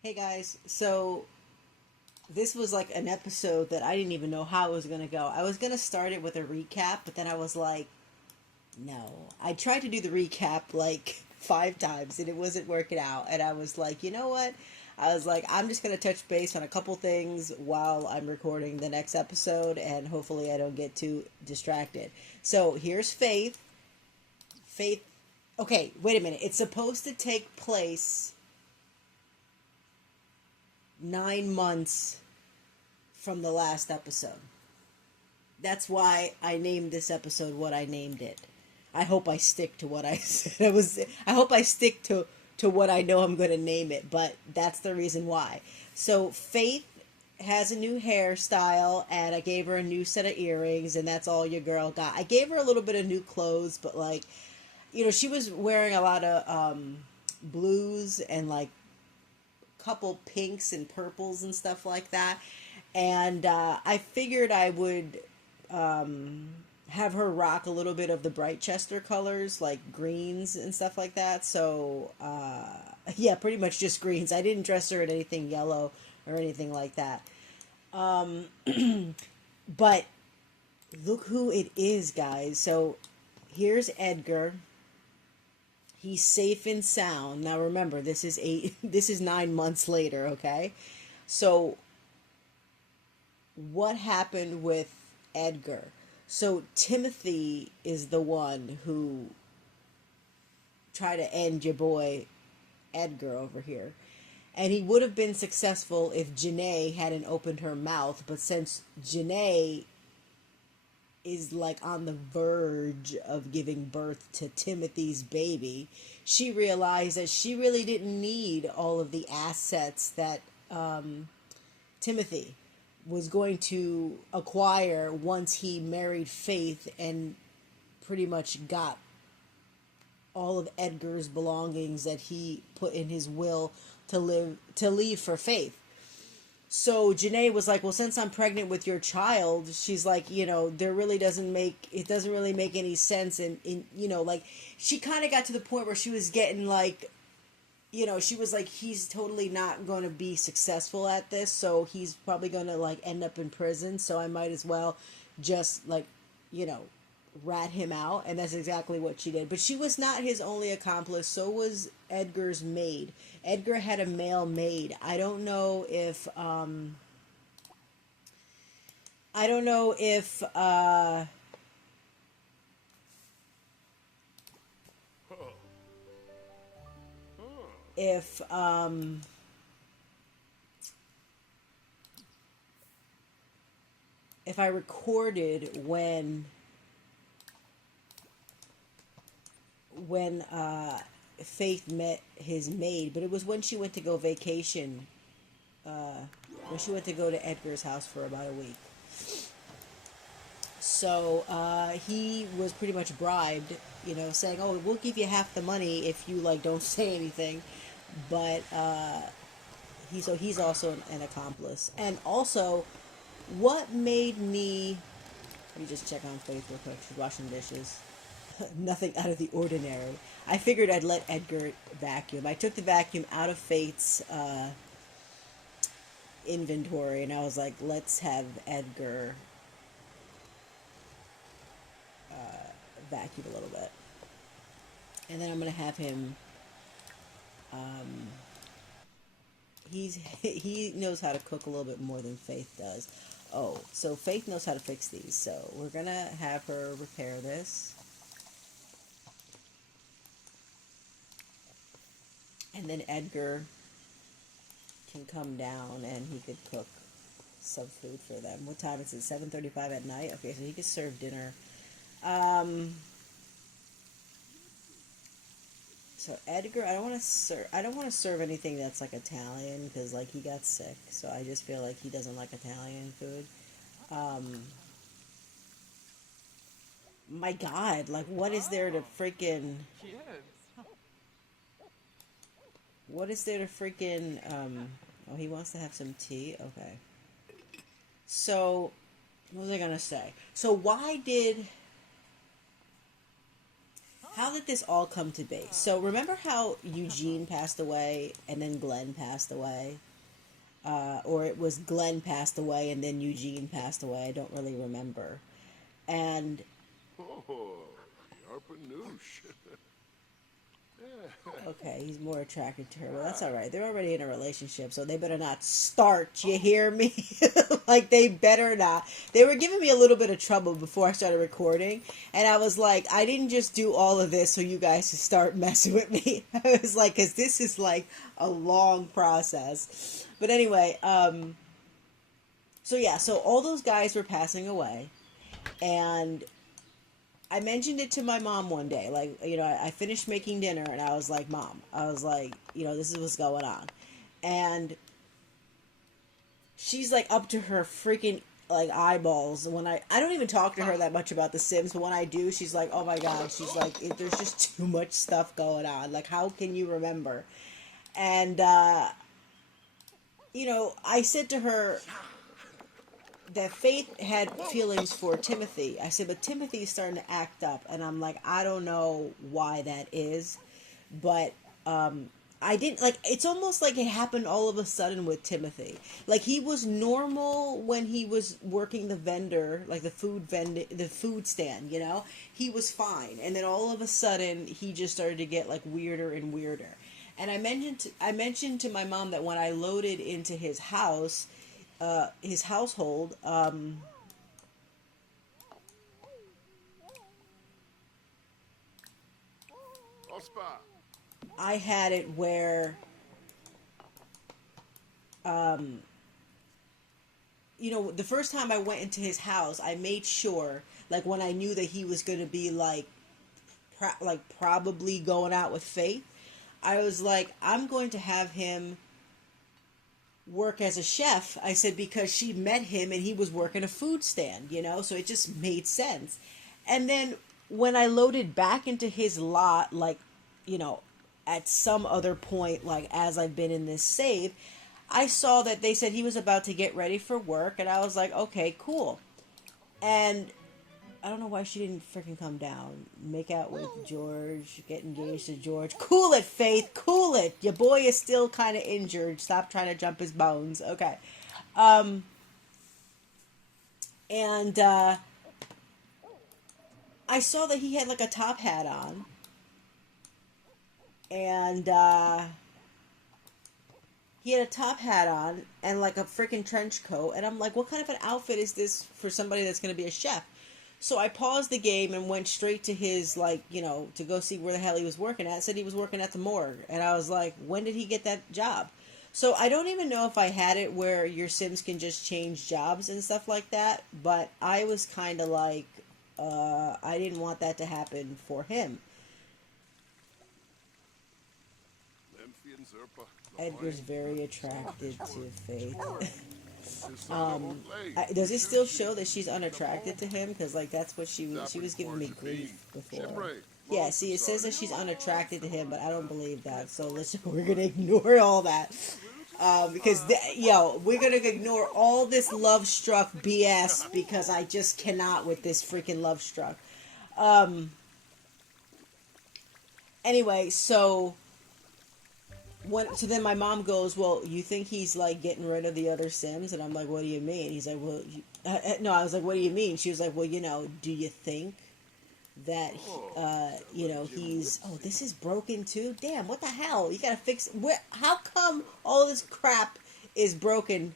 Hey guys, so this was like an episode that I didn't even know how it was going to go. I was going to start it with a recap, but then I was like, no. I tried to do the recap like five times and it wasn't working out. And I was like, you know what? I was like, I'm just going to touch base on a couple things while I'm recording the next episode and hopefully I don't get too distracted. So here's Faith. Faith. Okay, wait a minute. It's supposed to take place 9 months from the last episode. That's why I named this episode what I named it. I hope I stick to what I said. I hope I stick to what I know I'm going to name it, but that's the reason why. So Faith has a new hairstyle and I gave her a new set of earrings and that's all your girl got. I gave her a little bit of new clothes, but like, she was wearing a lot of blues and like couple pinks and purples and stuff like that. And I figured I would have her rock a little bit of the bright Chester colors, like greens and stuff like that. So, yeah, pretty much just greens. I didn't dress her in anything yellow or anything like that. But look who it is, guys. So here's Edgar. He's safe and sound. Now remember, this is this is 9 months later, okay? So what happened with Edgar? So Timothy is the one who tried to end your boy Edgar over here. And he would have been successful if Janae hadn't opened her mouth, but since Janae is like on the verge of giving birth to Timothy's baby, she realized that she really didn't need all of the assets that Timothy was going to acquire once he married Faith and pretty much got all of Edgar's belongings that he put in his will to leave for Faith. So Janae was like, well, since I'm pregnant with your child, she's like, there really doesn't really make any sense. And like she kind of got to the point where she was getting like, she was like, he's totally not going to be successful at this. So he's probably going to like end up in prison. So I might as well just like, you know, rat him out. And that's exactly what she did. But she was not his only accomplice. So was Edgar's maid. Edgar had a male maid. I don't know if if I recorded when Faith met his maid, but it was when she went to go vacation, when she went to go to Edgar's house for about a week. So he was pretty much bribed, saying, "Oh, we'll give you half the money if you like don't say anything." But he's also an accomplice, and also, what made me? Let me just check on Faith real quick. She's washing dishes. Nothing out of the ordinary. I figured I'd let Edgar vacuum. I took the vacuum out of Faith's inventory, and I was like, let's have Edgar vacuum a little bit, and then I'm gonna have him. He knows how to cook a little bit more than Faith does. Oh, so Faith knows how to fix these, so we're gonna have her repair this, and then Edgar can come down and he could cook some food for them. What time is it? 7:35 at night. Okay, so he could serve dinner. Um, so Edgar, I don't want to serve. I don't want to serve anything that's like Italian because like he got sick. So I just feel like he doesn't like Italian food. Um, my God, like what is there to freaking? What is there to freaking? Oh, he wants to have some tea. Okay. So, what was I gonna say? So why did how did this all come to be? So remember how Eugene passed away and then Glenn passed away? Or it was Glenn passed away and then Eugene passed away. I don't really remember. And Oh, Yarpanoosh. okay, he's more attracted to her. Well, that's all right. They're already in a relationship, so they better not start. You hear me? Like, they better not. They were giving me a little bit of trouble before I started recording, and I was like, I didn't just do all of this so you guys to start messing with me. I was like, because this is like a long process. But anyway, so yeah, so all those guys were passing away, and I mentioned it to my mom one day. Like, I finished making dinner and I was like, Mom, I was like, this is what's going on. And she's like up to her freaking like eyeballs. When I don't even talk to her that much about The Sims, but when I do, she's like, oh my God, she's like, there's just too much stuff going on. Like, how can you remember? And, I said to her, that Faith had feelings for Timothy. I said, but Timothy's starting to act up. And I'm like, I don't know why that is. But I didn't, like, it's almost like it happened all of a sudden with Timothy. Like, he was normal when he was working the vendor, like the food stand, He was fine. And then all of a sudden, he just started to get, like, weirder and weirder. And I mentioned to my mom that when I loaded into his household, Ospa. I had it where, the first time I went into his house, I made sure, like, when I knew that he was going to be, like, probably going out with Faith, I was like, I'm going to have him work as a chef. I said, because she met him and he was working a food stand, so it just made sense. And then when I loaded back into his lot, like, at some other point, like as I've been in this save, I saw that they said he was about to get ready for work, and I was like, okay, cool. And I don't know why she didn't freaking come down. Make out with George, get engaged to George. Cool it, Faith, cool it. Your boy is still kind of injured. Stop trying to jump his bones. Okay. And I saw that he had like a top hat on. And he had a top hat on and like a freaking trench coat. And I'm like, what kind of an outfit is this for somebody that's going to be a chef? So I paused the game and went straight to his, like, to go see where the hell he was working at. It said he was working at the morgue. And I was like, when did he get that job? So I don't even know if I had it where your Sims can just change jobs and stuff like that. But I was kind of like, I didn't want that to happen for him. Edgar's very attracted to Faith. Does it still show that she's unattracted to him? Because like that's what she was giving me grief before. Yeah, see, it says that she's unattracted to him, but I don't believe that. So we're gonna ignore all that because we're gonna ignore all this love struck BS because I just cannot with this freaking love struck. Anyway, so then my mom goes, well, you think he's like getting rid of the other Sims? And I'm like, what do you mean? He's like, well, no, I was like, what do you mean? She was like, well, do you think that he's, oh, this is broken too? Damn, what the hell? You gotta fix it. How come all this crap is broken?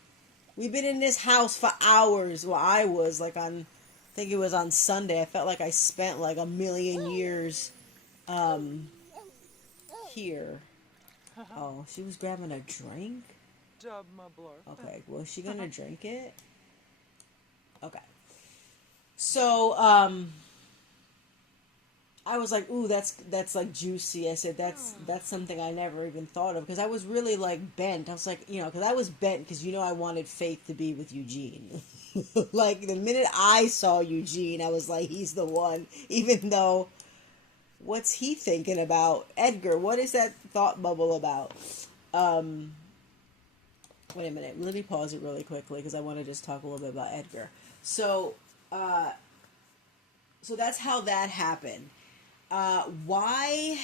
We've been in this house for hours. Well, I was like I think it was on Sunday. I felt like I spent like a million years here. Oh, she was grabbing a drink? Okay, well, is she gonna drink it? Okay. So, I was like, ooh, that's like juicy. I said, that's something I never even thought of, because I was really like bent. I was like, because I was bent because, I wanted Faith to be with Eugene. Like, the minute I saw Eugene, I was like, he's the one, even though... What's he thinking about? Edgar, what is that thought bubble about? Wait a minute. Let me pause it really quickly because I want to just talk a little bit about Edgar. So that's how that happened. Why,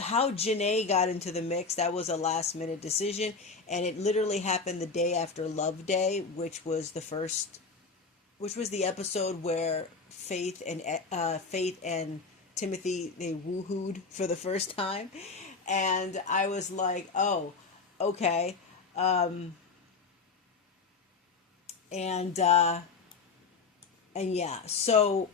how Janae got into the mix, that was a last minute decision. And it literally happened the day after Love Day, which was the episode where Faith and Timothy, they woohooed for the first time. And I was like, oh, okay. And, uh, and yeah, so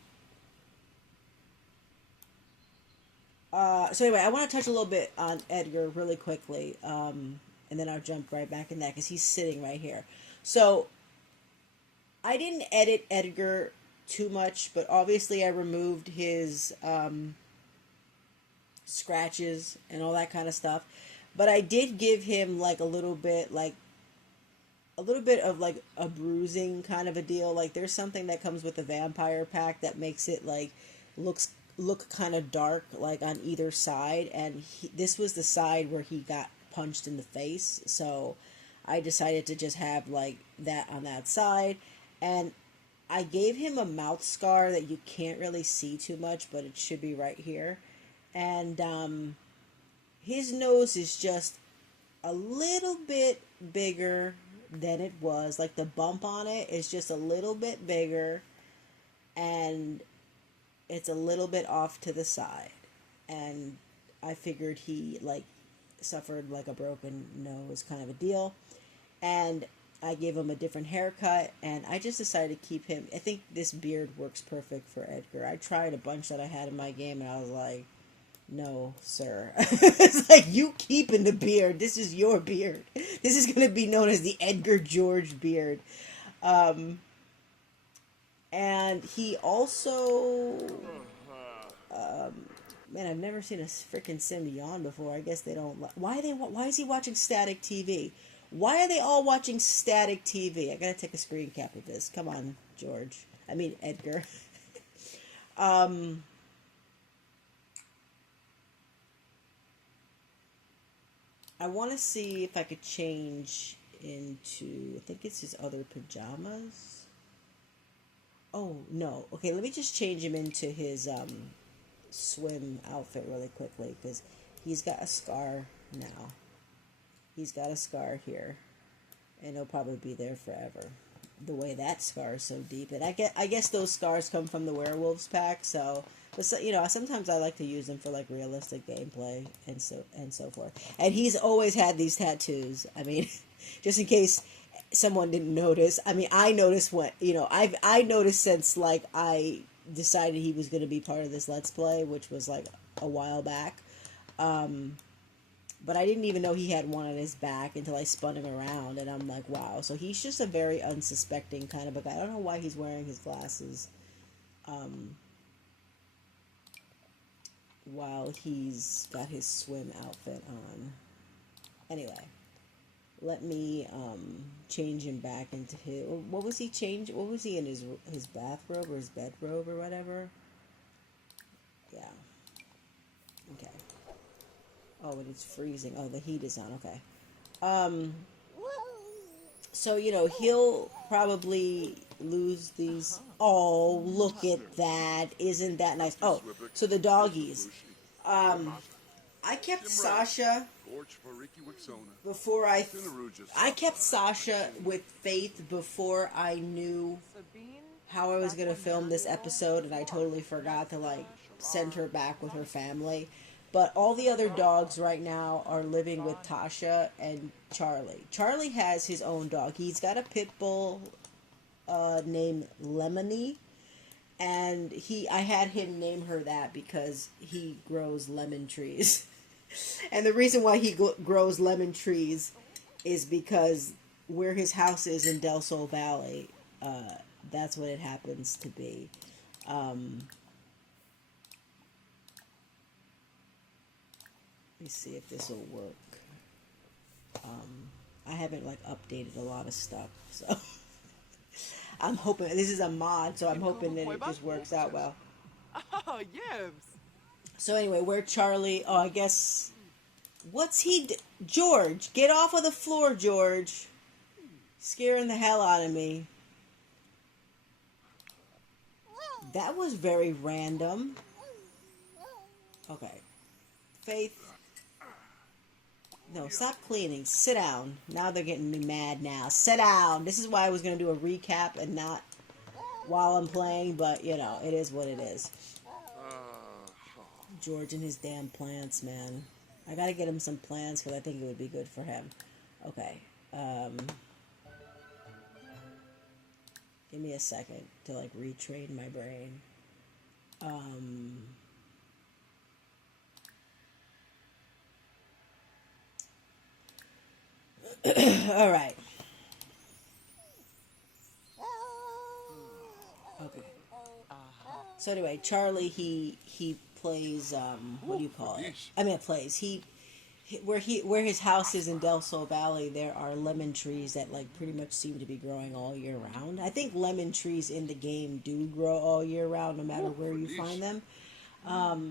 anyway, I want to touch a little bit on Edgar really quickly, and then I'll jump right back in that because he's sitting right here. So I didn't edit Edgar too much, but obviously I removed his scratches and all that kind of stuff. But I did give him like a little bit of like a bruising kind of a deal. Like there's something that comes with the vampire pack that makes it like look kind of dark like on either side, and this was the side where he got punched in the face, so I decided to just have like that on that side. And I gave him a mouth scar that you can't really see too much, but it should be right here. And his nose is just a little bit bigger than it was. Like the bump on it is just a little bit bigger, and it's a little bit off to the side. And I figured he like suffered like a broken nose kind of a deal. And I gave him a different haircut, and I just decided to keep him. I think this beard works perfect for Edgar. I tried a bunch that I had in my game, and I was like, no, sir. It's like, you keeping the beard. This is your beard. This is going to be known as the Edgar George beard. And he also... man, I've never seen a freaking sim yawn before. I guess they don't... Why is he watching static TV? Why are they all watching static TV? I gotta take a screen cap of this. Come on, George. I mean, Edgar. I want to see if I could change into... I think it's his other pajamas. Oh, no. Okay, let me just change him into his swim outfit really quickly, because he's got a scar now. He's got a scar here, and it'll probably be there forever. The way that scar is so deep, and I guess those scars come from the werewolves pack. So, but sometimes I like to use them for like realistic gameplay and so forth. And he's always had these tattoos. I mean, just in case someone didn't notice. I mean, I noticed I noticed since like I decided he was going to be part of this Let's Play, which was like a while back. But I didn't even know he had one on his back until I spun him around, and I'm like, wow. So he's just a very unsuspecting kind of a guy. I don't know why he's wearing his glasses while he's got his swim outfit on. Anyway, let me change him back into his... What was he in his bathrobe or his bedrobe or whatever? Yeah. Okay. Oh, and it's freezing. Oh, the heat is on. Okay. So, he'll probably lose these. Oh, look at that. Isn't that nice? Oh, so the doggies. I kept Sasha before I kept Sasha with Faith before I knew how I was going to film this episode, and I totally forgot to, like, send her back with her family. But all the other dogs right now are living with Tasha and Charlie. Charlie has his own dog. He's got a pit bull named Lemony. And I had him name her that because he grows lemon trees. And the reason why he grows lemon trees is because where his house is in Del Sol Valley, that's what it happens to be. Let me see if this will work. I haven't like updated a lot of stuff, so I'm hoping this is a mod, so I'm hoping that it just works out well. Oh, yes. So anyway, where Charlie? Oh, I guess what's he? George, get off of the floor, George! Scaring the hell out of me. That was very random. Okay. Faith. No, stop cleaning. Sit down. Now they're getting me mad now. Sit down. This is why I was going to do a recap and not while I'm playing, but, you know, it is what it is. George and his damn plants, man. I gotta get him some plants because I think it would be good for him. Okay. Give me a second to, like, retrain my brain. All right. Okay. So anyway, Charlie, he plays what do you call it? I mean, plays where his house is in Del Sol Valley. There are lemon trees that like pretty much seem to be growing all year round. I think lemon trees in the game do grow all year round, no matter where you find them.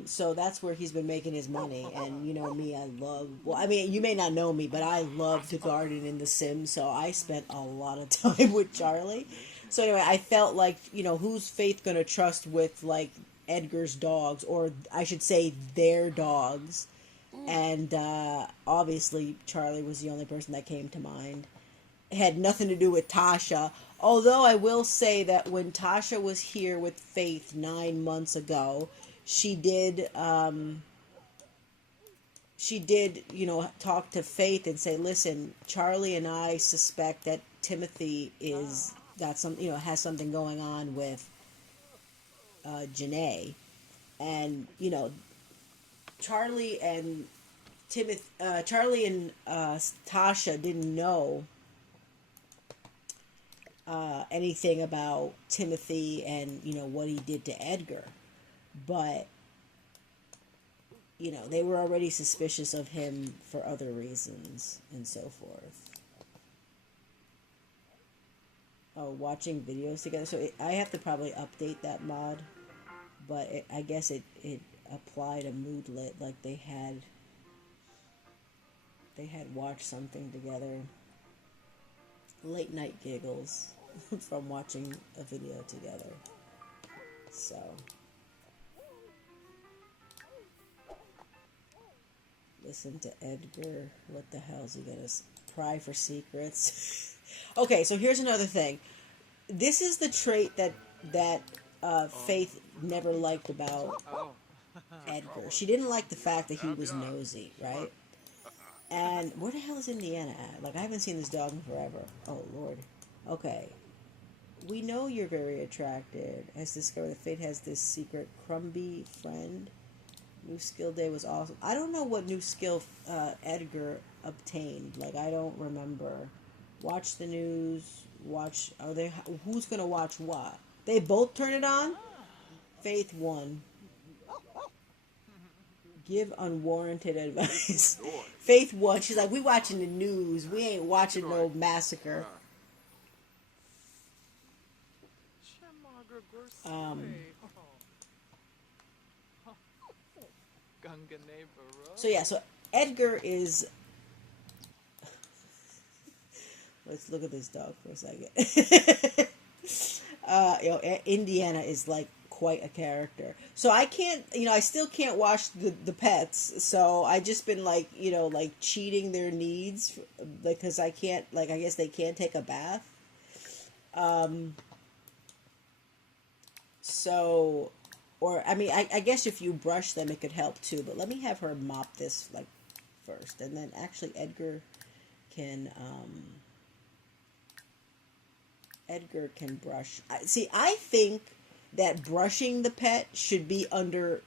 So that's where he's been making his money. And you know me, I love. Well, I mean, you may not know me, but I love to garden in The Sims. So I spent a lot of time with Charlie. So anyway, I felt like, you know, who's Faith gonna trust with like Edgar's dogs, or I should say their dogs. And obviously Charlie was the only person that came to mind. It had nothing to do with Tasha. Although I will say that when Tasha was here with Faith 9 months ago, she did, you know, talk to Faith and say, listen, Charlie and I suspect that Timothy is got some, you know, has something going on with Janae. And, you know, Charlie and Tasha didn't know anything about Timothy and, you know, what he did to Edgar. But, you know, they were already suspicious of him for other reasons and so forth. Oh, watching videos together. So I have to probably update that mod. But I guess it applied a moodlet, like they had watched something together. Late night giggles from watching a video together. So listen to Edgar. What the hell is he gonna pry for secrets? Okay, so here's another thing. This is the trait that Faith never liked about Edgar. She didn't like the fact that he was nosy, right? And where the hell is Indiana at? Like, I haven't seen this dog in forever. Oh, Lord. Okay. We know you're very attracted. Has discovered that Faith has this secret Crumby friend. New skill day was awesome. I don't know what new skill Edgar obtained. Like, I don't remember. Watch the news. Watch. Are they? Who's gonna watch what? They both turn it on. Faith won. Give unwarranted advice. Faith won. She's like, we watching the news. We ain't watching no massacre. So yeah, so Edgar is. Let's look at this dog for a second. You know, Indiana is like quite a character. So I can't, you know, I still can't wash the pets. So I just been like, you know, like cheating their needs because I can't, like, I guess they can't take a bath. So, or, I mean, I guess if you brush them, it could help too. But let me have her mop this, like, first. And then actually Edgar can brush. See, I think that brushing the pet should be under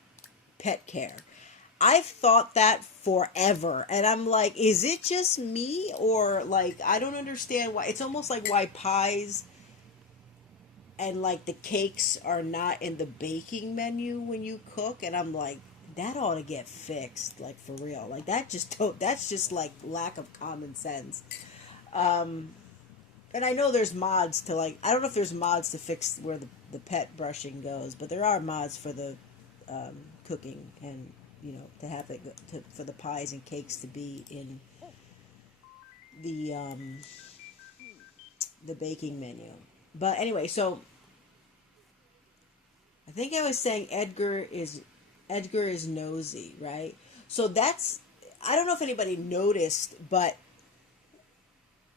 pet care. I've thought that forever. And I'm like, is it just me? Or, like, I don't understand why. It's almost like why pies and, like, the cakes are not in the baking menu when you cook. And I'm like, that ought to get fixed, like, for real. Like, that's just, like, lack of common sense. And I know there's mods to, like, I don't know if there's mods to fix where the pet brushing goes, but there are mods for the cooking and, you know, to have it, for the pies and cakes to be in the baking menu. But anyway, so I think I was saying Edgar is Edgar is nosy, right? So that's, I don't know if anybody noticed, but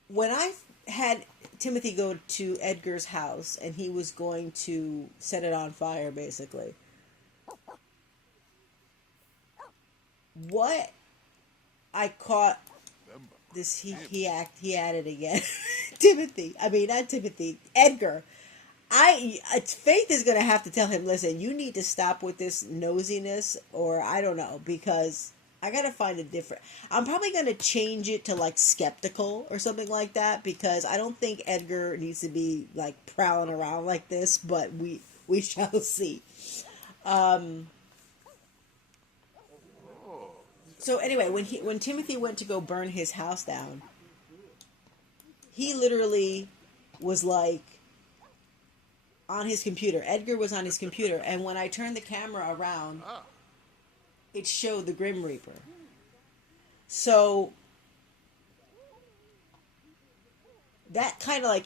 when I had Timothy go to Edgar's house and he was going to set it on fire, basically, what I caught this, he added again. Timothy, I mean, not Timothy, Edgar. Faith is going to have to tell him, listen, you need to stop with this nosiness, or I don't know, because I got to find a different, I'm probably going to change it to like skeptical or something like that, because I don't think Edgar needs to be like prowling around like this, but we shall see. So anyway, when Timothy went to go burn his house down, he literally was like on his computer. Edgar was on his computer, and when I turned the camera around, it showed the Grim Reaper. So that kind of I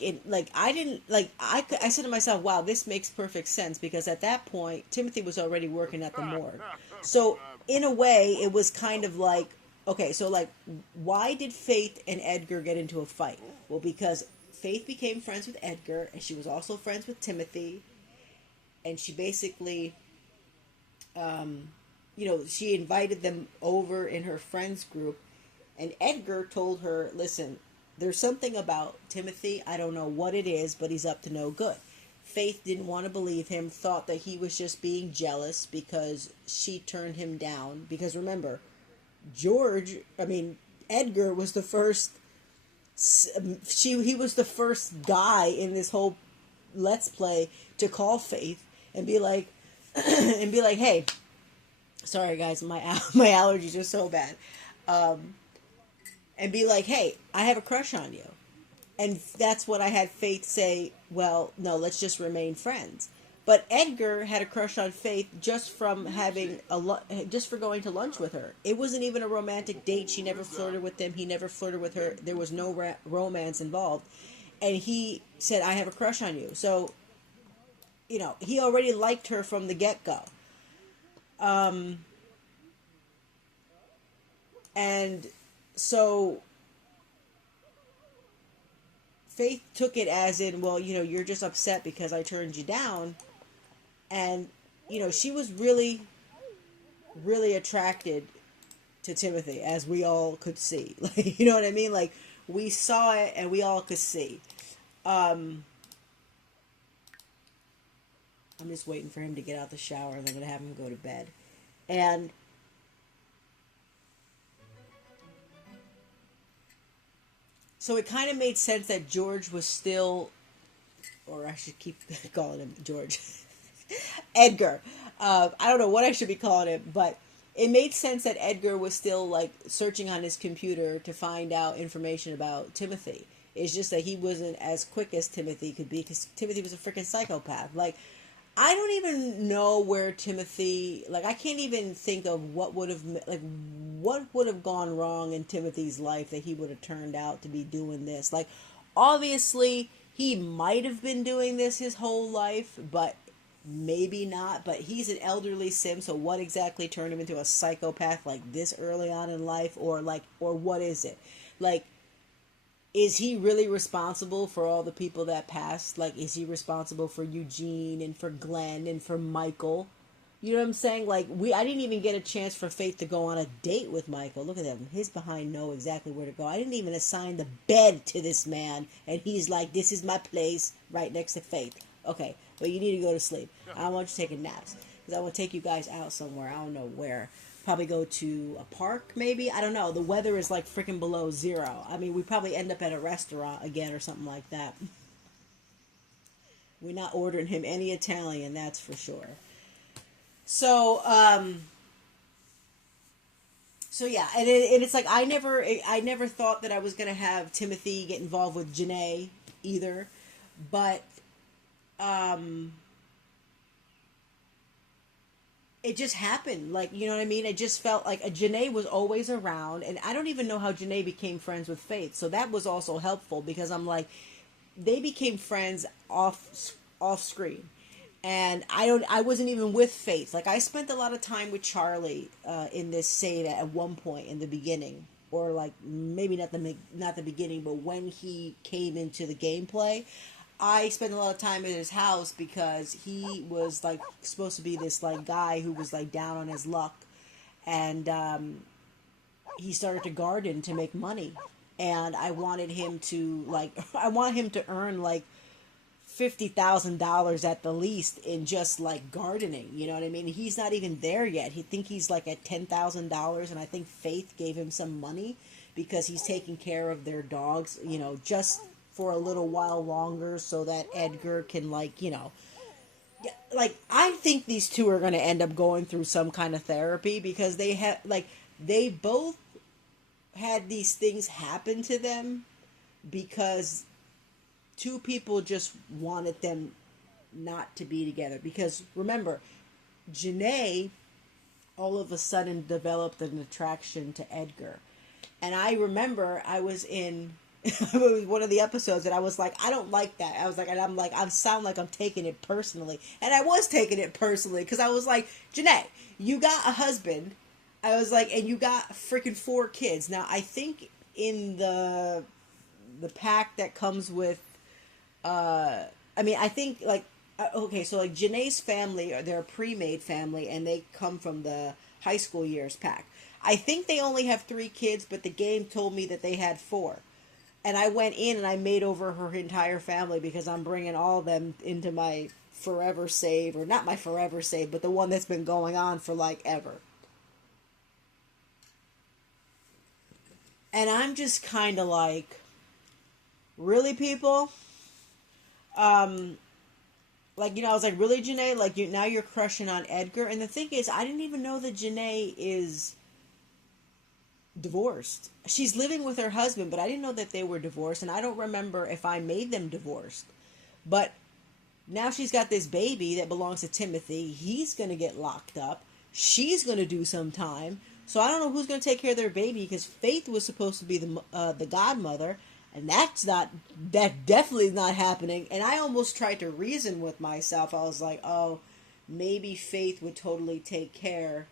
said to myself, wow, this makes perfect sense, because at that point Timothy was already working at the morgue. So in a way it was kind of like, okay, so like, why did Faith and Edgar get into a fight? Well, because Faith became friends with Edgar, and she was also friends with Timothy, and she basically she invited them over in her friends group, and Edgar told her, listen, there's something about Timothy, I don't know what it is, but he's up to no good. Faith didn't want to believe him, thought that he was just being jealous because she turned him down. Because remember, Edgar was the first, he was the first guy in this whole Let's Play to call Faith and be like, hey, sorry guys, my allergies are so bad. And be like, hey, I have a crush on you. And that's what I had Faith say, well, no, let's just remain friends. But Edgar had a crush on Faith just from just for going to lunch with her. It wasn't even a romantic date. She never flirted with him. He never flirted with her. There was no romance involved. And he said, I have a crush on you. So, he already liked her from the get-go. And so Faith took it as in, well, you're just upset because I turned you down. And, she was really, really attracted to Timothy, as we all could see. Like, you know what I mean? Like, we saw it and we all could see. I'm just waiting for him to get out the shower, and I'm going to have him go to bed. And so it kind of made sense that George was still, or I should keep calling him George, Edgar. I don't know what I should be calling him, but it made sense that Edgar was still like searching on his computer to find out information about Timothy. It's just that he wasn't as quick as Timothy could be, because Timothy was a freaking psychopath. Like, I don't even know where Timothy, like, I can't even think of what would have gone wrong in Timothy's life that he would have turned out to be doing this. Like, obviously, he might have been doing this his whole life, but maybe not. But he's an elderly sim, so what exactly turned him into a psychopath like this early on in life? Or what is it? Like, is he really responsible for all the people that passed? Like, is he responsible for Eugene and for Glenn and for Michael? You know what I'm saying? Like, I didn't even get a chance for Faith to go on a date with Michael. Look at him. His behind know exactly where to go. I didn't even assign the bed to this man. And he's like, this is my place right next to Faith. Okay, but you need to go to sleep. I don't want you taking naps. Because I want to take you guys out somewhere. I don't know where. Probably go to a park, maybe. I don't know. The weather is like freaking below zero. I mean, we probably end up at a restaurant again or something like that. We're not ordering him any Italian, that's for sure. So yeah, and it's like I never thought that I was gonna have Timothy get involved with Janae either, but it just happened. Like, you know what I mean? It just felt like Janae was always around, and I don't even know how Janae became friends with Faith. So that was also helpful, because I'm like, they became friends off screen. And I wasn't even with Faith. Like, I spent a lot of time with Charlie in this save at one point in the beginning, or like maybe not the beginning, but when he came into the gameplay. I spent a lot of time at his house because he was like supposed to be this like guy who was like down on his luck, and he started to garden to make money, and I wanted him to like I want him to earn like $50,000 at the least in just like gardening. You know what I mean? He's not even there yet. He's like at $10,000, and I think Faith gave him some money because he's taking care of their dogs. You know, just for a little while longer, so that Edgar can like like I think these two are going to end up going through some kind of therapy because they both had these things happen to them because two people just wanted them not to be together. Because remember, Janae all of a sudden developed an attraction to Edgar. And I remember I was in one of the episodes and I was like, I don't like that. I was like, and I'm like, I sound like I'm taking it personally. And I was taking it personally because I was like, Janae, you got a husband. I was like, and you got freaking 4 kids. Now, I think in the pack that comes with I think like okay, so like Janae's family, they're a pre-made family, and they come from the high school years pack. I think they only have 3 kids, but the game told me that they had 4. And I went in and I made over her entire family because I'm bringing all of them into my forever save, or not my forever save, but the one that's been going on for like ever. And I'm just kind of like, really, people? Like, I was like, really, Janae? Like, now you're crushing on Edgar? And the thing is, I didn't even know that Janae is divorced. She's living with her husband, but I didn't know that they were divorced, and I don't remember if I made them divorced. But now she's got this baby that belongs to Timothy. He's going to get locked up. She's going to do some time. So I don't know who's going to take care of their baby, because Faith was supposed to be the godmother. And that definitely is not happening. And I almost tried to reason with myself. I was like, oh, maybe Faith would totally take care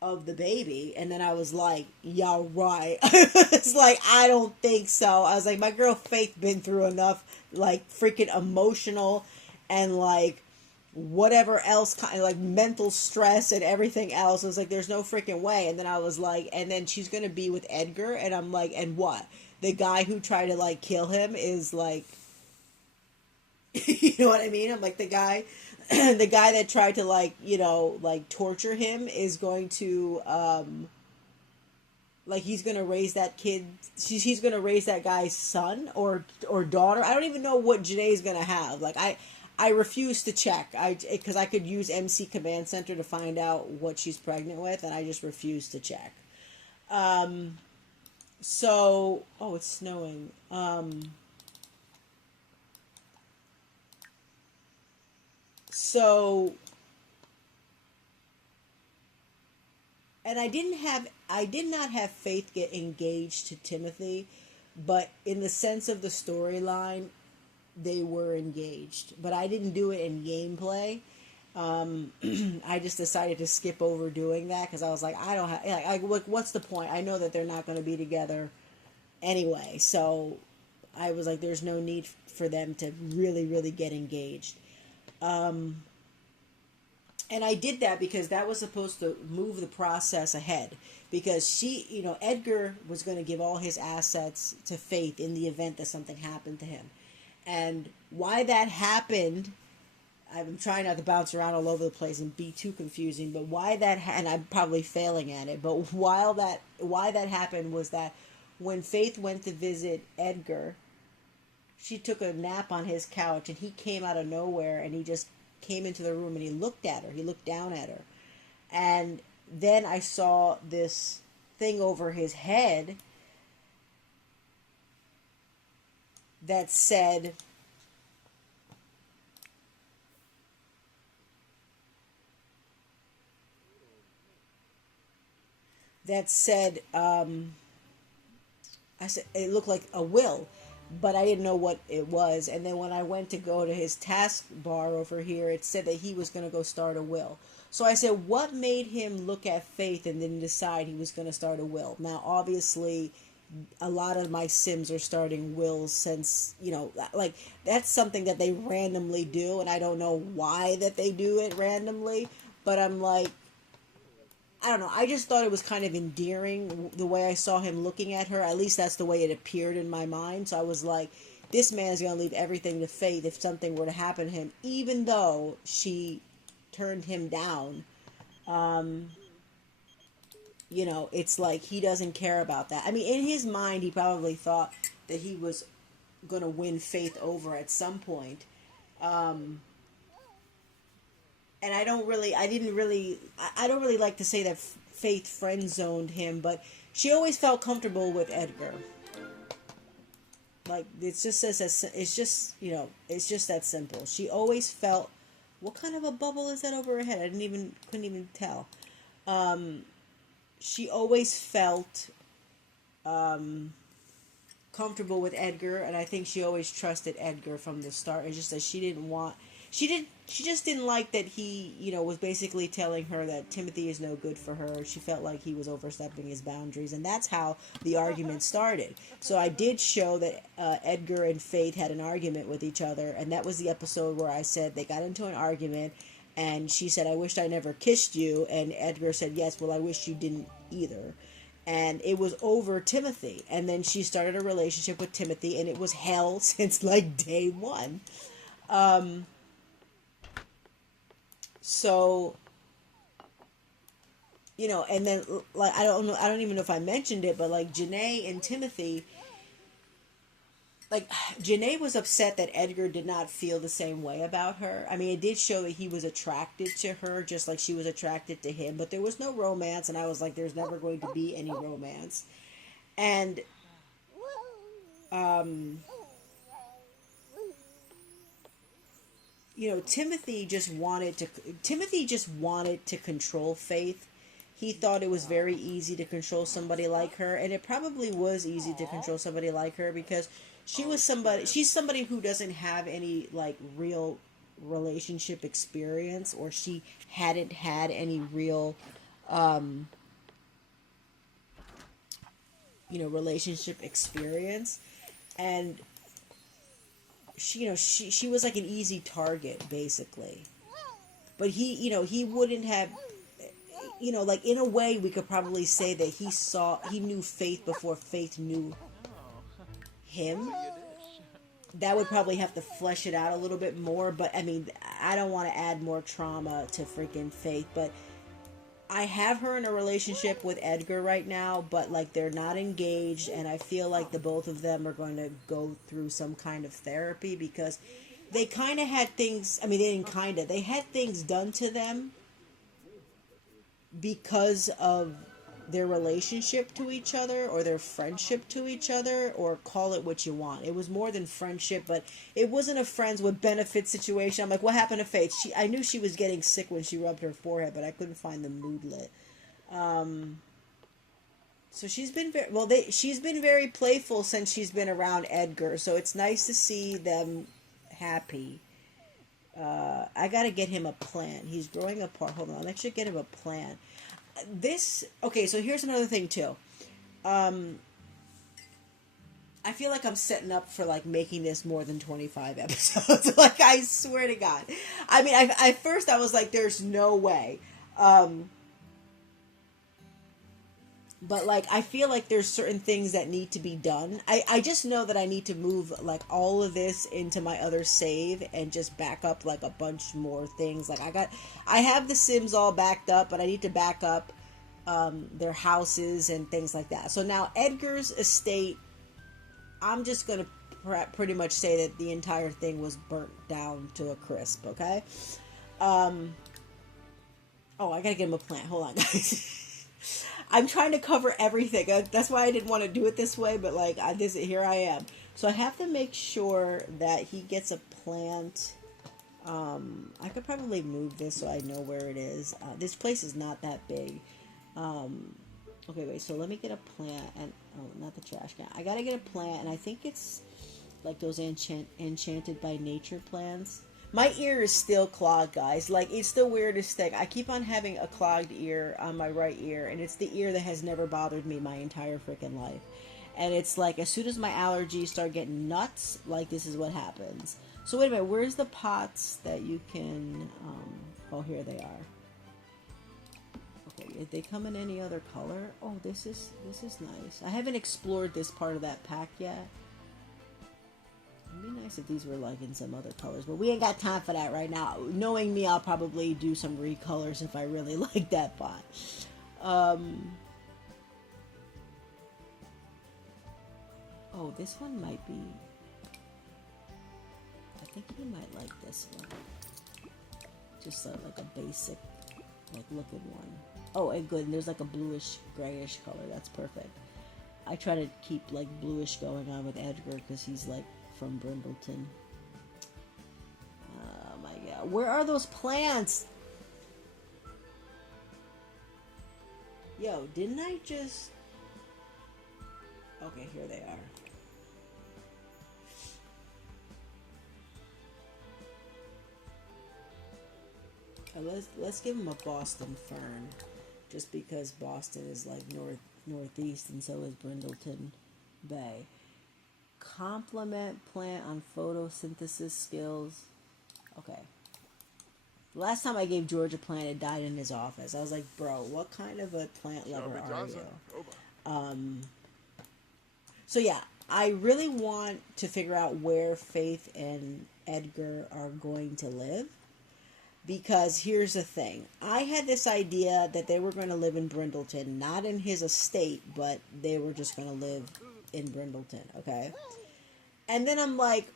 of the baby. And then I was like, y'all right. It's like, I don't think so. I was like, my girl Faith been through enough, like, freaking emotional and, like, whatever else, kind of like mental stress and everything else. I was like, there's no freaking way. And then I was like, and then she's going to be with Edgar. And I'm like, and what? The guy who tried to like kill him is like, you know what I mean? I'm like, the guy that tried to like, like torture him is going to, like, he's going to raise that kid. He's going to raise that guy's son or daughter. I don't even know what Janae's going to have. Like, I refuse to check. Because I could use MC Command Center to find out what she's pregnant with, and I just refuse to check. So, oh, it's snowing. So, and I did not have Faith get engaged to Timothy, but in the sense of the storyline, they were engaged. But I didn't do it in gameplay. I just decided to skip over doing that because I was like, I don't have, like, what's the point? I know that they're not going to be together anyway, so I was like, there's no need for them to really, really get engaged. And I did that because that was supposed to move the process ahead. Because Edgar was going to give all his assets to Faith in the event that something happened to him. And why that happened, I'm trying not to bounce around all over the place and be too confusing, but why that and I'm probably failing at it, but why that happened was that when Faith went to visit Edgar, she took a nap on his couch, and he came out of nowhere, and he just came into the room, and he looked at her. He looked down at her. And then I saw this thing over his head that said, I said, it looked like a will. but I didn't know what it was. And then when I went to go to his task bar over here, it said that he was going to go start a will. So I said, what made him look at Faith and then decide he was going to start a will? Now, obviously, a lot of my Sims are starting wills since, like, that's something that they randomly do, and I don't know why that they do it randomly, but I'm like, I don't know, I just thought it was kind of endearing the way I saw him looking at her. At least that's the way it appeared in my mind. So I was like, this man's going to leave everything to Faith if something were to happen to him, even though she turned him down. It's like he doesn't care about that. I mean, in his mind, he probably thought that he was going to win Faith over at some point. And I don't really like to say that Faith friend zoned him, but she always felt comfortable with Edgar. Like, it's just that simple. She always felt, what kind of a bubble is that over her head? Couldn't even tell. She always felt comfortable with Edgar, and I think she always trusted Edgar from the start. It's just that she just didn't like that he, was basically telling her that Timothy is no good for her. She felt like he was overstepping his boundaries, and that's how the argument started. So I did show that Edgar and Faith had an argument with each other, and that was the episode where I said they got into an argument, and she said, "I wished I never kissed you," and Edgar said, "Yes, well, I wish you didn't either." And it was over Timothy, and then she started a relationship with Timothy, and it was hell since like day one. So, and then, like, I don't even know if I mentioned it, but like Janae and Timothy, like, Janae was upset that Edgar did not feel the same way about her. I mean, it did show that he was attracted to her just like she was attracted to him, but there was no romance, and I was like, there's never going to be any romance. And, Timothy just wanted to control Faith. He thought it was very easy to control somebody like her, and it probably was easy to control somebody like her because she's somebody who doesn't have any like real relationship experience, or she hadn't had any real relationship experience, and she was like an easy target basically. But he wouldn't have, like, in a way we could probably say that he knew Faith before Faith knew him. That would probably have to flesh it out a little bit more, but I mean, I don't want to add more trauma to freaking Faith, but I have her in a relationship with Edgar right now, but like they're not engaged, and I feel like the both of them are going to go through some kind of therapy because they kind of had things, I mean, they had things done to them because of their relationship to each other or their friendship to each other, or call it what you want. It was more than friendship, but it wasn't a friends with benefit situation. I'm like, what happened to Faith? I knew she was getting sick when she rubbed her forehead, but I couldn't find the moodlet. So she's been she's been very playful since she's been around Edgar, so it's nice to see them happy. I gotta get him a plant. He's growing apart. Hold on, I should get him a plant. Okay, so here's another thing too. I feel like I'm setting up for like making this more than 25 episodes. Like, I swear to God. I mean, I first I was like, there's no way. But like, I feel like there's certain things that need to be done. I just know that I need to move like all of this into my other save and just back up like a bunch more things. Like I have the Sims all backed up, but I need to back up their houses and things like that. So now Edgar's estate, I'm just going to pretty much say that the entire thing was burnt down to a crisp, okay? Oh, I gotta get him a plant. Hold on, guys. I'm trying to cover everything. That's why I didn't want to do it this way, but like here I am. So I have to make sure that he gets a plant. I could probably move this so I know where it is. This place is not that big. Okay, wait. So let me get a plant, and not the trash can. I gotta get a plant, and I think it's like those enchanted by nature plants. My ear is still clogged, guys. Like, it's the weirdest thing. I keep on having a clogged ear on my right ear, and it's the ear that has never bothered me my entire freaking life. And it's like, as soon as my allergies start getting nuts, like, this is what happens. So, wait a minute. Where's the pots that you can... oh, here they are. Okay, they come in any other color? Oh, this is nice. I haven't explored this part of that pack yet. It'd be nice if these were like in some other colors, but we ain't got time for that right now. Knowing me, I'll probably do some recolors if I really like that pot. Oh, this one might be... I think you might like this one. Just like a basic, like, looking one. Oh, and good, and there's like a bluish, grayish color. That's perfect. I try to keep like bluish going on with Edgar because he's like from Brindleton. Oh my god. Where are those plants? Yo, didn't I just... Okay, here they are. Let's give him a Boston fern. Just because Boston is like northeast and so is Brindleton Bay. Compliment plant on photosynthesis skills. Okay. Last time I gave George a plant, it died in his office. I was like, bro, what kind of a plant lover are you? So yeah, I really want to figure out where Faith and Edgar are going to live. Because here's the thing. I had this idea that they were going to live in Brindleton, not in his estate, but they were just going to live in Brindleton, okay? And then I'm like,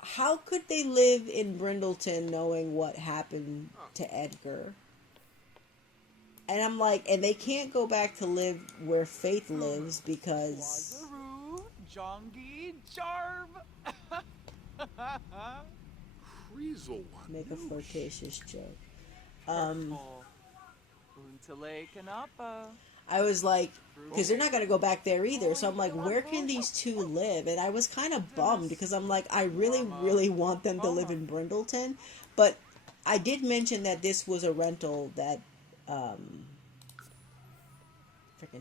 how could they live in Brindleton knowing what happened to Edgar? And I'm like, and they can't go back to live where Faith lives because... Jongi Jarv. Make a flirtatious joke. I was like, because they're not going to go back there either. So I'm like, where can these two live? And I was kind of bummed because I'm like, I really, really want them to live in Brindleton. But I did mention that this was a rental that, freaking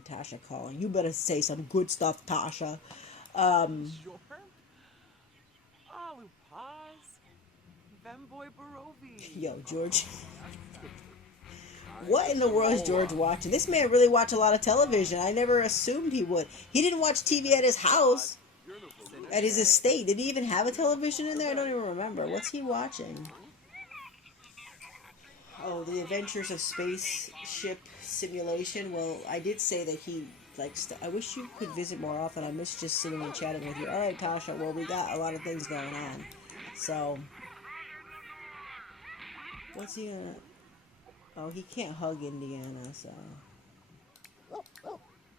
Tasha calling. You better say some good stuff, Tasha. Yo, George. What in the world is George watching? This man really watched a lot of television. I never assumed he would. He didn't watch TV at his house, at his estate. Did he even have a television in there? I don't even remember. What's he watching? Oh, The Adventures of Spaceship Simulation. Well, I did say that he likes I wish you could visit more often. I miss just sitting and chatting with you. All right, Tasha. Well, we got a lot of things going on. So... What's he gonna... Oh, he can't hug Indiana, so...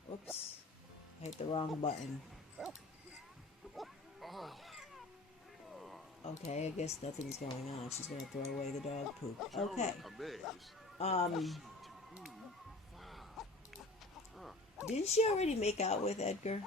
Whoops. I hit the wrong button. Okay, I guess nothing's going on. She's gonna throw away the dog poop. Okay. Didn't she already make out with Edgar?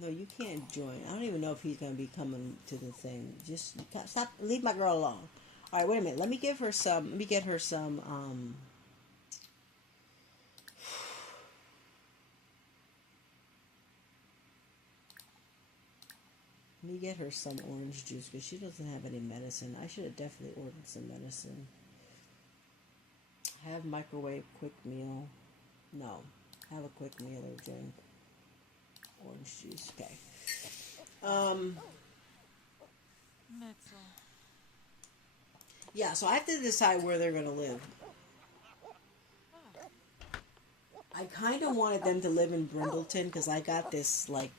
No, you can't join. I don't even know if he's going to be coming to the thing. Just stop. Leave my girl alone. All right, wait a minute. Let me get her some. Let me get her some orange juice because she doesn't have any medicine. I should have definitely ordered some medicine. Have microwave quick meal. No. Have a quick meal or drink. Orange juice. Okay. Yeah, so I have to decide where they're going to live. I kind of wanted them to live in Brindleton because I got this, like,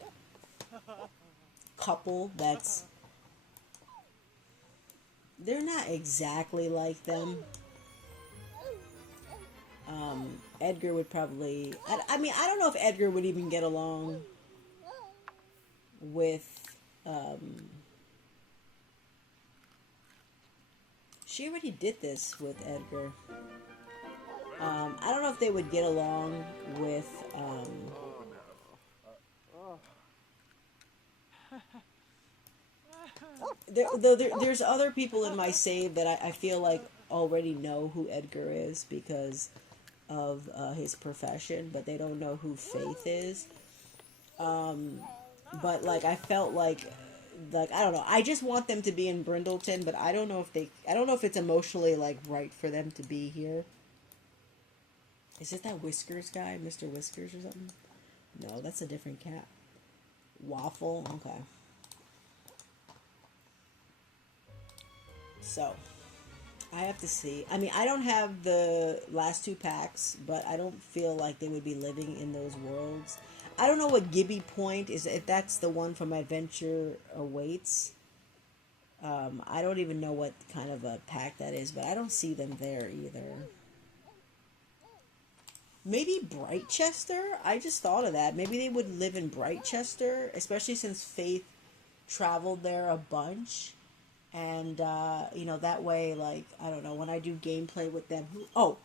couple that's... They're not exactly like them. Edgar would probably... I mean, I don't know if Edgar would even get along with She already did this with Edgar. I don't know if they would get along with. There's other people in my save that I feel like already know who Edgar is because of his profession, but they don't know who Faith is. But like I felt like I don't know. I just want them to be in Brindleton, but I don't know if they. I don't know if it's emotionally like right for them to be here. Is it that Whiskers guy, Mr. Whiskers or something? No, that's a different cat. Waffle. Okay. So, I have to see. I mean, I don't have the last 2 packs, but I don't feel like they would be living in those worlds. I don't know what Gibby Point is, if that's the one from Adventure Awaits. I don't even know what kind of a pack that is, but I don't see them there either. Maybe Brightchester? I just thought of that. Maybe they would live in Brightchester, especially since Faith traveled there a bunch. And, that way, like, I don't know, when I do gameplay with them. Oh!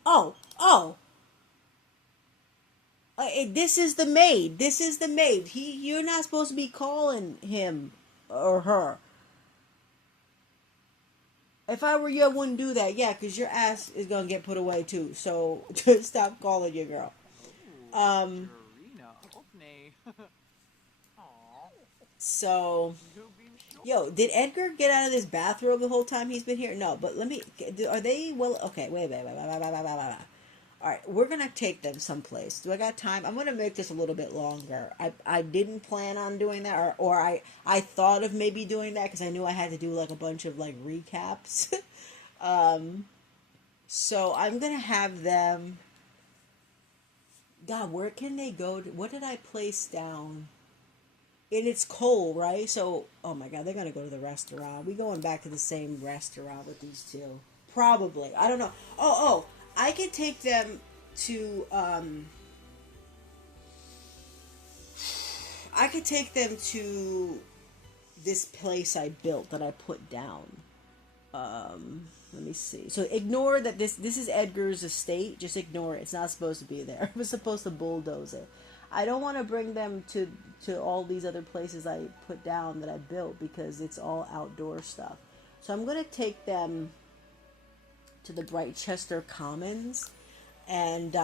This is the maid. This is the maid. You're not supposed to be calling him or her. If I were you, I wouldn't do that. Yeah, because your ass is going to get put away, too. So, just stop calling your girl. So, yo, did Edgar get out of this bathrobe the whole time he's been here? No, but let me, are they, well, okay, wait. Alright, we're going to take them someplace. Do I got time? I'm going to make this a little bit longer. I didn't plan on doing that, or I thought of maybe doing that because I knew I had to do like a bunch of like recaps. So I'm going to have them, God, where can they go? What did I place down? And it's cold, right? So, oh my God, they're going to go to the restaurant. We going back to the same restaurant with these two. Probably. I don't know. Oh, I could take them to, I could take them to this place I built that I put down. Let me see. So ignore that this is Edgar's estate. Just ignore it. It's not supposed to be there. I was supposed to bulldoze it. I don't want to bring them to all these other places I put down that I built because it's all outdoor stuff. So I'm going to take them to the Brightchester Commons. And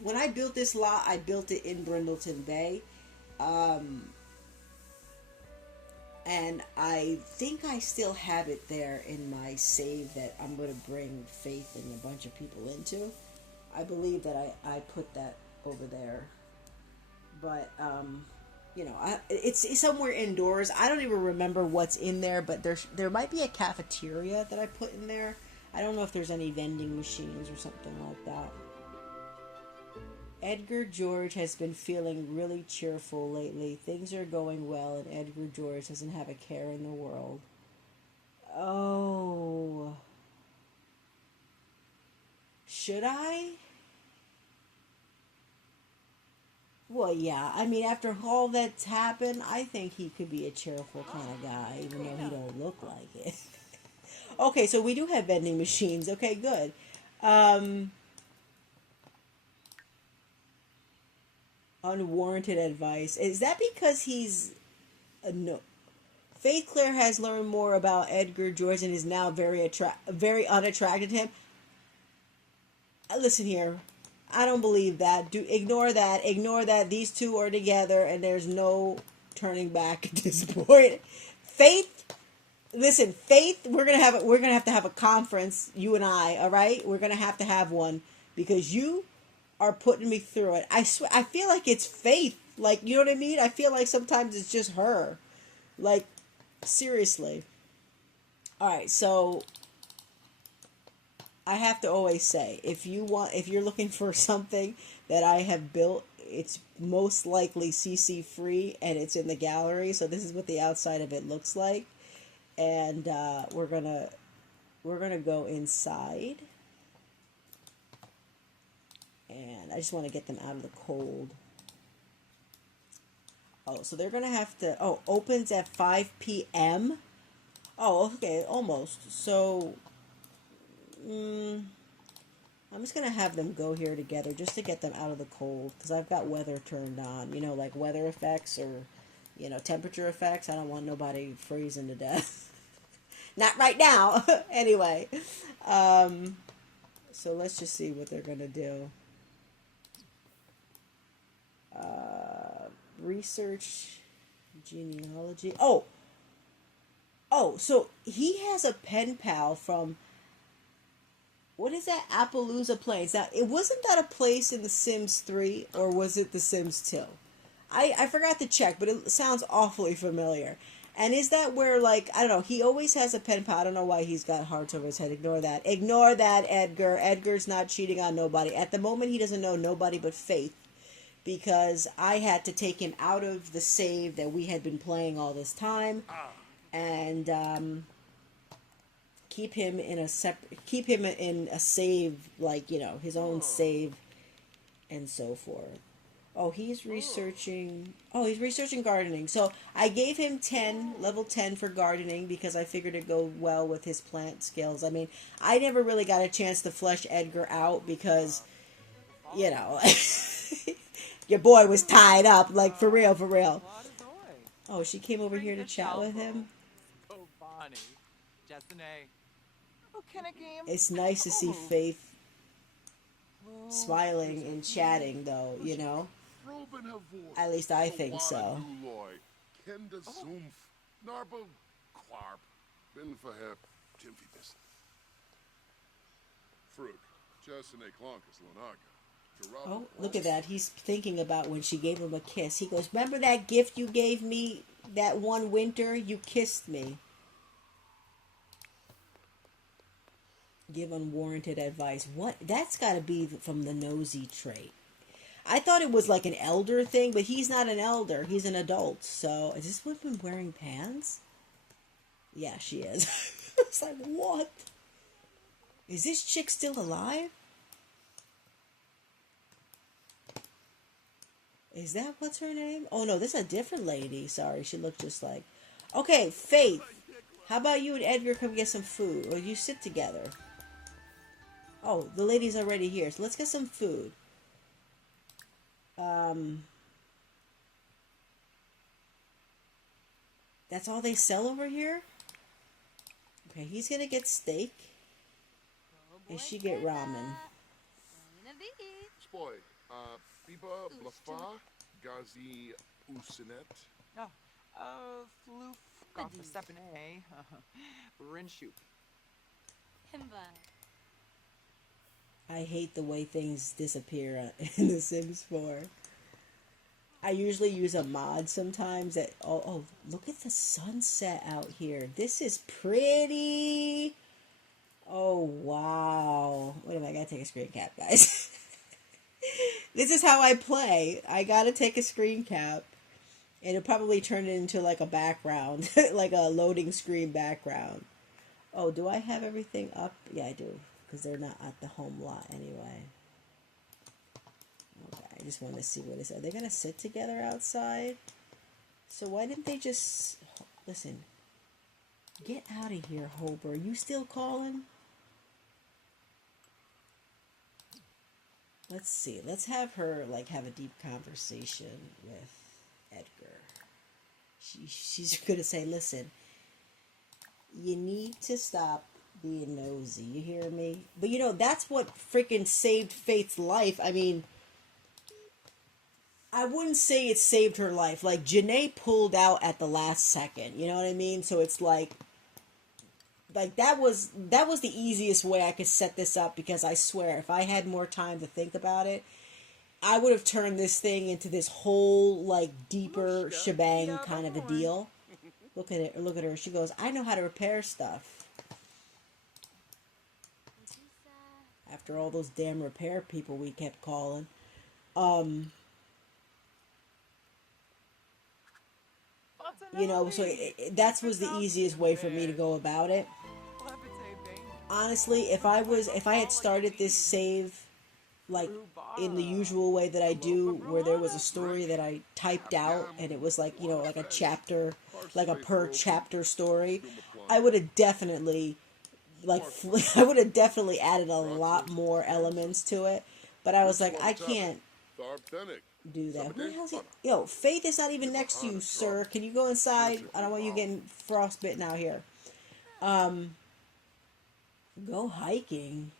when I built this lot, I built it in Brindleton Bay. And I think I still have it there in my save that I'm going to bring Faith and a bunch of people into. I believe that I put that over there. But, it's somewhere indoors. I don't even remember what's in there, but there might be a cafeteria that I put in there. I don't know if there's any vending machines or something like that. Edgar George has been feeling really cheerful lately. Things are going well, and Edgar George doesn't have a care in the world. Oh. Should I? Well, yeah. I mean, after all that's happened, I think he could be a cheerful kind of guy, even though he don't look like it. Okay, so we do have vending machines. Okay, good. Unwarranted advice. Is that because he's... no. Faith Claire has learned more about Edgar George and is now very unattracted to him. Listen here. I don't believe that. Ignore that. Ignore that. These two are together and there's no turning back at this point. Faith, listen, Faith, we're gonna have to have a conference, you and I, all right? We're gonna have to have one because you are putting me through it. I swear, I feel like it's Faith. Like, you know what I mean? I feel like sometimes it's just her. Like, seriously. All right, so I have to always say, if you're looking for something that I have built, it's most likely CC free and it's in the gallery. So this is what the outside of it looks like. And we're gonna go inside. And I just want to get them out of the cold. Oh, so they're gonna have to. Oh, opens at 5 p.m. Oh, okay, almost. So, mm, I'm just gonna have them go here together just to get them out of the cold because I've got weather turned on. You know, like weather effects or, temperature effects. I don't want nobody freezing to death. Not right now. Anyway, so let's just see what they're gonna do. Research genealogy. So he has a pen pal from what is that Appaloosa place? Now, it wasn't that a place in The Sims 3 or was it The Sims 2? I forgot to check, but it sounds awfully familiar. And is that where, like, I don't know, he always has a pen pal. I don't know why he's got hearts over his head. Ignore that. Ignore that, Edgar. Edgar's not cheating on nobody. At the moment, he doesn't know nobody but Faith because I had to take him out of the save that we had been playing all this time and keep him in a save, like, his own save and so forth. Oh, he's researching. Oh, he's researching gardening. So I gave him level 10 for gardening because I figured it'd go well with his plant skills. I mean, I never really got a chance to flesh Edgar out because, you know, your boy was tied up, like, for real, for real. Oh, she came over here to chat with him. Oh, funny. Janae. Oh, can I game? It's nice to see Faith smiling and chatting, though, At least I think so. Oh, look at that. He's thinking about when she gave him a kiss. He goes, remember that gift you gave me that one winter? You kissed me. Give unwarranted advice. What? That's got to be from the nosy trait. I thought it was like an elder thing, but he's not an elder. He's an adult. So, is this woman wearing pants? Yeah, she is. It's like, what? Is this chick still alive? Is that what's her name? Oh, no, this is a different lady. Sorry, she looked just like... Okay, Faith. How about you and Edgar come get some food? Or you sit together? Oh, the lady's already here. So let's get some food. That's all they sell over here? Okay, he's gonna get steak. And she get ramen. Spoy, Biba Blafa, Gazi Usinet. Floof, Gotha Stepane, Rinshoop. I hate the way things disappear in The Sims 4. I usually use a mod sometimes that... Oh, look at the sunset out here. This is pretty. Oh, wow. Wait a minute, I gotta take a screen cap, guys. This is how I play. I gotta take a screen cap. And it'll probably turn it into like a background. Like a loading screen background. Oh, do I have everything up? Yeah, I do. Because they're not at the home lot anyway. Okay, I just want to see what it is. Are they going to sit together outside? So why didn't they just... Listen. Get out of here, Hober. Are you still calling? Let's see. Let's have her, like, have a deep conversation with Edgar. She's going to say, listen, you need to stop being nosy. You hear me? But, that's what freaking saved Faith's life. I mean, I wouldn't say it saved her life. Like, Janae pulled out at the last second. You know what I mean? So it's like that was the easiest way I could set this up, because I swear if I had more time to think about it, I would have turned this thing into this whole, like, deeper shebang kind of a deal. Look at it. Look at her. She goes, I know how to repair stuff. After all those damn repair people we kept calling. So that was the easiest way for me to go about it. Honestly, if I had started this save like in the usual way that I do, where there was a story that I typed out and it was like, you know, like a chapter, like a per chapter story, I would have definitely I would have definitely added a lot more elements to it. But I was like, I can't do that. Who the hell's he? Yo, Faith is not even next to you, sir. Can you go inside? I don't want you getting frostbitten out here. Go hiking.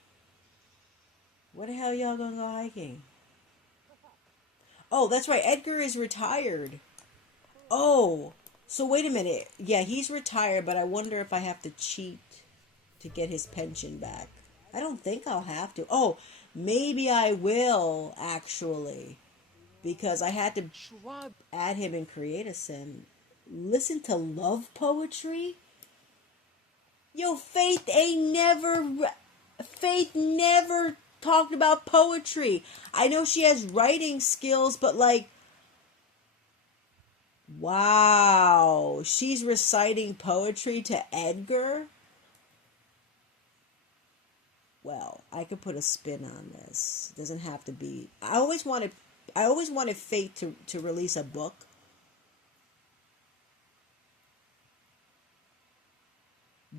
Where the hell y'all gonna go hiking? Oh, that's right. Edgar is retired. Oh, so wait a minute. Yeah, he's retired, but I wonder if I have to cheat to get his pension back. I don't think I'll have to. Oh, maybe I will, actually. Because I had to add him in Create a Sim. Listen to love poetry? Yo, Faith never talked about poetry. I know she has writing skills, but like, wow, she's reciting poetry to Edgar? Well, I could put a spin on this. It doesn't have to be. I always wanted Faith to release a book.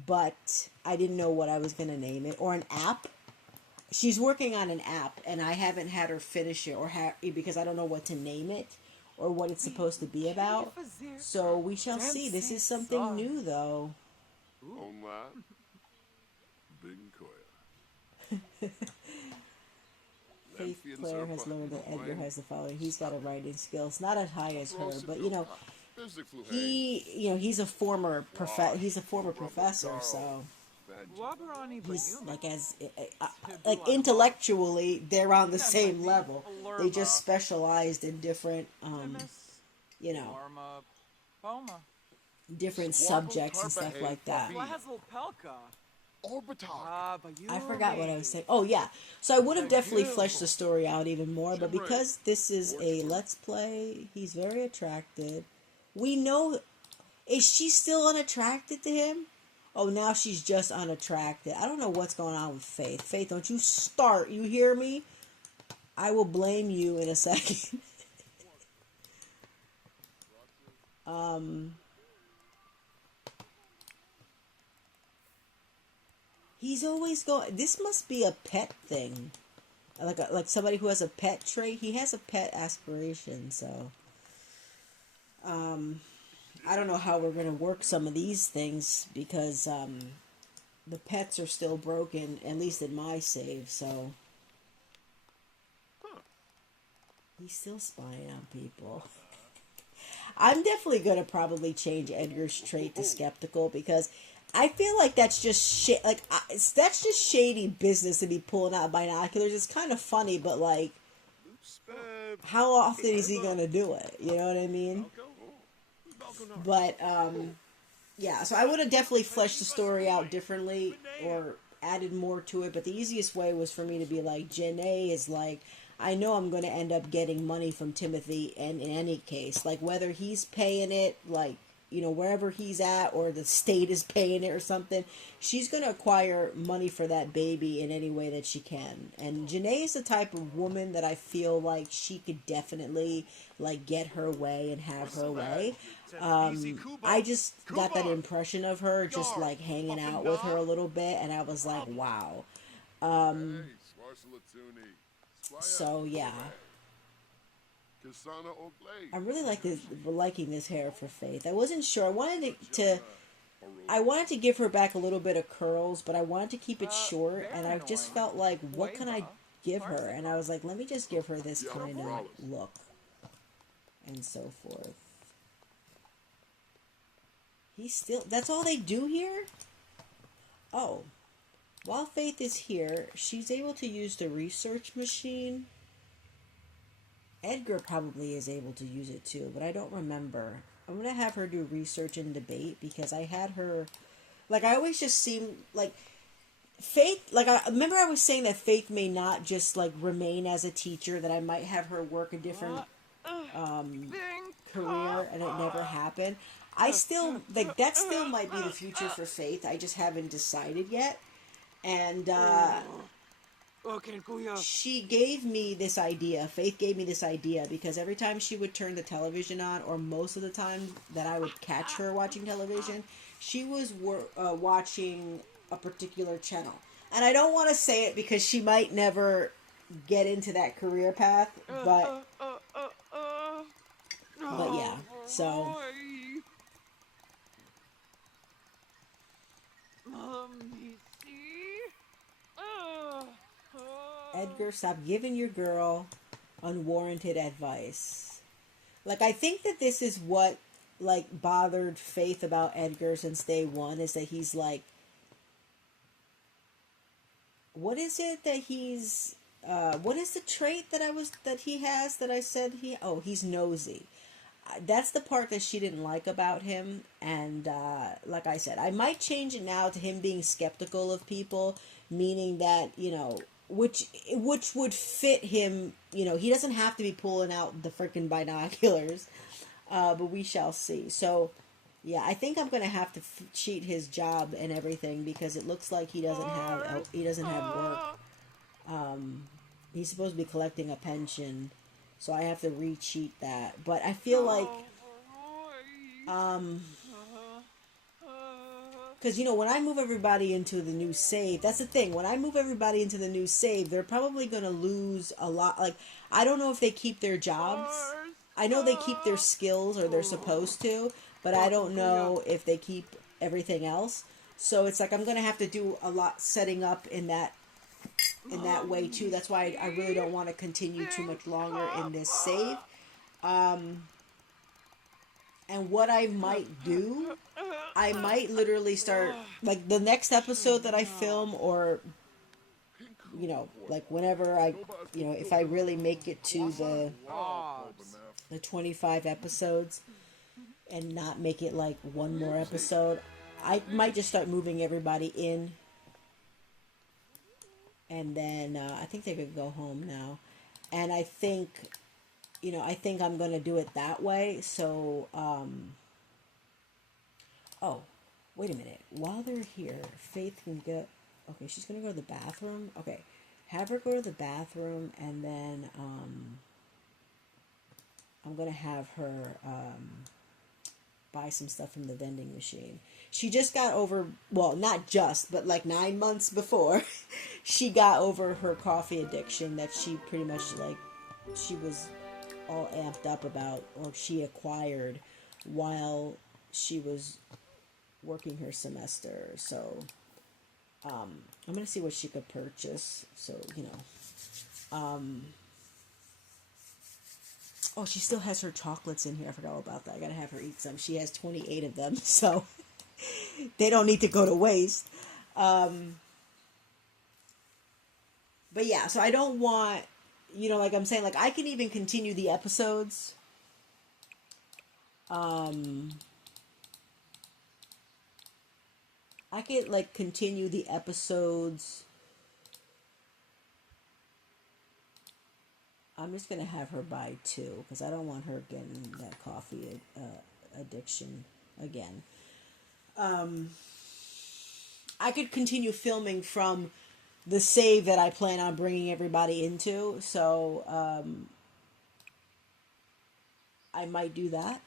But I didn't know what I was going to name it. Or an app. She's working on an app, and I haven't had her finish it because I don't know what to name it or what it's supposed to be about. So we shall see. This is something new, though. Faith Claire has learned that Edgar has the following. He's got a writing skills, not as high as her, but he's a former professor, so he's like intellectually they're on the same level. They just specialized in different different subjects and stuff like that. I forgot what I was saying. Oh yeah, so I would have definitely fleshed the story out even more, but because this is a let's play, he's very attracted. We know, is she still unattracted to him? Oh, now she's just unattracted. I don't know what's going on with Faith. Faith, don't you start. You hear me? I will blame you in a second. He's always going. This must be a pet thing, like somebody who has a pet trait. He has a pet aspiration, so I don't know how we're gonna work some of these things because the pets are still broken, at least in my save. So he's still spying on people. I'm definitely gonna probably change Edgar's trait to skeptical because I feel like that's just that's just shady business to be pulling out binoculars. It's kind of funny, but like, how often is he gonna do it? You know what I mean? But yeah. So I would have definitely fleshed the story out differently or added more to it. But the easiest way was for me to be like, Janae is like, I know I'm going to end up getting money from Timothy, and in any case, like whether he's paying it, like, you know, wherever he's at, or the state is paying it or something, she's going to acquire money for that baby in any way that she can. And Janae is the type of woman that I feel like she could definitely, like, get her way and have her way. I just got that impression of her just, like, hanging out with her a little bit, and I was like, wow. So, yeah. I'm really liking this hair for Faith. I wasn't sure. I wanted to give her back a little bit of curls, but I wanted to keep it short, and I just felt like, what can I give her? And I was like, let me just give her this kind of look, and so forth. That's all they do here? Oh. While Faith is here, she's able to use the research machine. Edgar probably is able to use it too, but I don't remember. I'm going to have her do research and debate because I had her... Like, I always just seem like... Faith... Like, I remember I was saying that Faith may not just, like, remain as a teacher, that I might have her work a different career, and it never happened. I still... Like, that still might be the future for Faith. I just haven't decided yet. And, she gave me this idea. Faith gave me this idea because every time she would turn the television on, or most of the time that I would catch her watching television, she was watching a particular channel. And I don't want to say it because she might never get into that career path, but yeah. So Edgar, stop giving your girl unwarranted advice. Like, I think that this is what, like, bothered Faith about Edgar since day one, is that he's like, what is it that he's, what is the trait that he has that I said he's nosy. That's the part that she didn't like about him, and like I said, I might change it now to him being skeptical of people, meaning that, which would fit him. He doesn't have to be pulling out the freaking binoculars, but we shall see. So yeah, I think I'm gonna have to cheat his job and everything because it looks like he doesn't have work. He's supposed to be collecting a pension, so I have to re-cheat that. But I feel like, because, when I move everybody into the new save, that's the thing. When I move everybody into the new save, they're probably going to lose a lot. Like, I don't know if they keep their jobs. I know they keep their skills, or they're supposed to, but I don't know if they keep everything else. So it's like I'm going to have to do a lot setting up in that way too. That's why I really don't want to continue too much longer in this save. And what I might do, I might literally start, like, the next episode that I film, or like whenever if I really make it to the 25 episodes and not make it like one more episode, I might just start moving everybody in. And then I think they could go home now. And I think, I'm going to do it that way. So, oh, wait a minute. While they're here, Faith can get, okay, she's going to go to the bathroom. Okay, have her go to the bathroom, and then I'm going to have her buy some stuff from the vending machine. She just got over, well, not just, but like 9 months before, she got over her coffee addiction that she pretty much, like, she was all amped up about, or she acquired while she was working her semester. So, I'm going to see what she could purchase. So, oh, she still has her chocolates in here. I forgot all about that. I got to have her eat some. She has 28 of them, so they don't need to go to waste. But yeah, so I don't want, like I'm saying, like, I can even continue the episodes. I could, like, continue the episodes. I'm just going to have her buy 2, because I don't want her getting that coffee addiction again. I could continue filming from the save that I plan on bringing everybody into, so I might do that.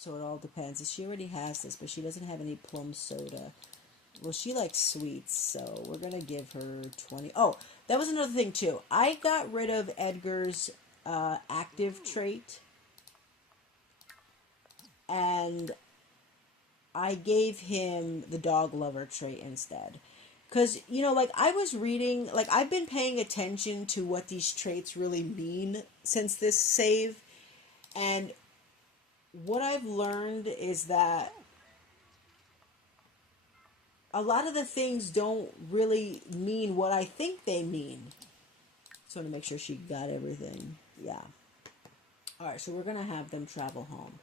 So it all depends. She already has this, but she doesn't have any plum soda. Well, she likes sweets, so we're going to give her 20. Oh, that was another thing, too. I got rid of Edgar's active trait, and I gave him the dog lover trait instead. Because, like, I was reading, like, I've been paying attention to what these traits really mean since this save, and what I've learned is that a lot of the things don't really mean what I think they mean. Just want to make sure she got everything. Yeah. Alright, so we're going to have them travel home.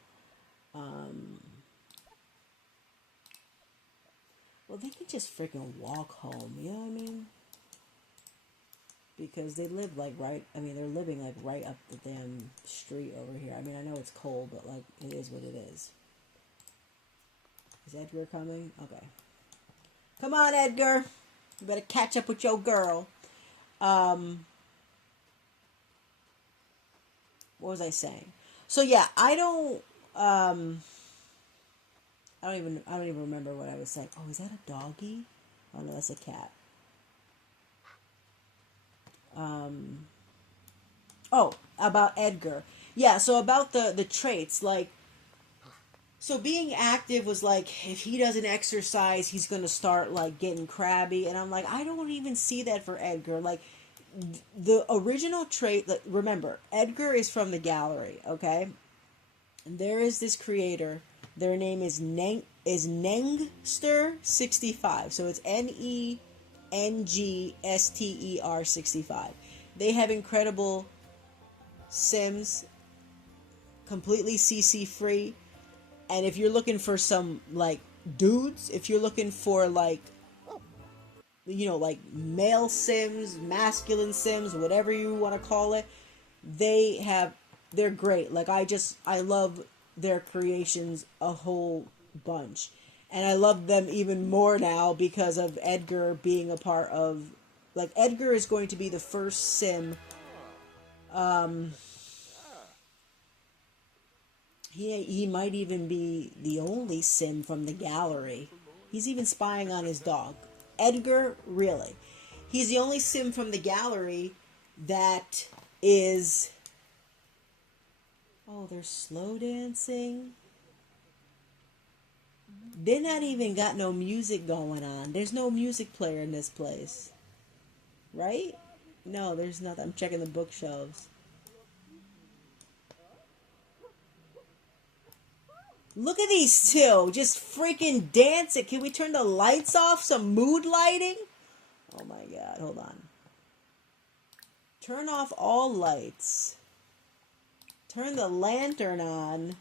Well, they could just freaking walk home, you know what I mean? Because they live, like, they're living, like, right up the damn street over here. I mean, I know it's cold, but, like, it is what it is. Is Edgar coming? Okay. Come on, Edgar. You better catch up with your girl. What was I saying? So yeah, I don't even remember what I was saying. Oh, is that a doggy? Oh no, that's a cat. Oh, about Edgar. Yeah, so about the traits, like, so being active was like, if he doesn't exercise, he's gonna start like getting crabby, and I'm like, I don't even see that for Edgar. Like, the original trait. Like, remember, Edgar is from the gallery, okay? And there is this creator. Their name is Nengster65. So it's NENGSTER 65. They have incredible Sims, completely CC free. And if you're looking for some like dudes, if you're looking for like, you know, like male Sims, masculine Sims, whatever you want to call it, they're great. Like, I love their creations a whole bunch. And I love them even more now because of Edgar being a part of, like, Edgar is going to be the first Sim. He might even be the only Sim from the gallery. He's even spying on his dog. Edgar, really. He's the only Sim from the gallery that is... Oh, they're slow dancing. They're not even got no music going on. There's no music player in this place. Right? No, there's nothing. I'm checking the bookshelves. Look at these two. Just freaking dancing. Can we turn the lights off? Some mood lighting? Oh my god. Hold on. Turn off all lights. Turn the lantern on.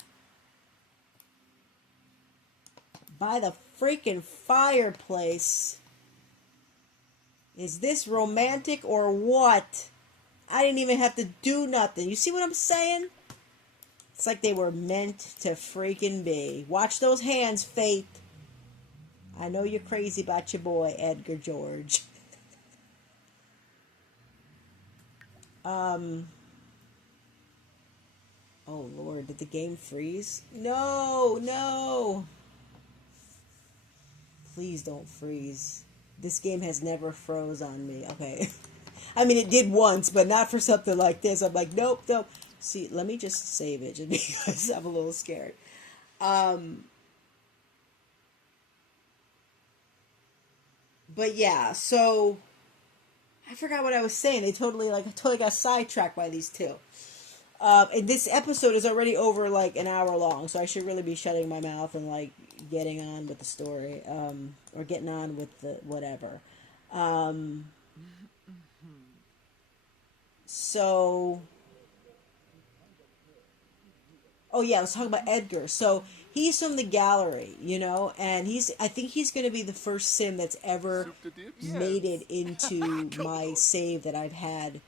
By the freaking fireplace. Is this romantic or what? I didn't even have to do nothing. You see what I'm saying? It's like they were meant to freaking be. Watch those hands, Faith. I know you're crazy about your boy, Edgar George. Oh, Lord. Did the game freeze? No, no. Please don't freeze. This game has never froze on me. Okay. I mean, it did once, but not for something like this. I'm like, nope, nope. See, let me just save it just because I'm a little scared. But yeah, so I forgot what I was saying. I totally got sidetracked by these two. And this episode is already over like an hour long, so I should really be shutting my mouth and like getting on with the story, or getting on with the whatever. So, oh yeah, I was talking about Edgar. So he's from the gallery, you know, and I think he's going to be the first Sim that's ever made it into my save that I've had,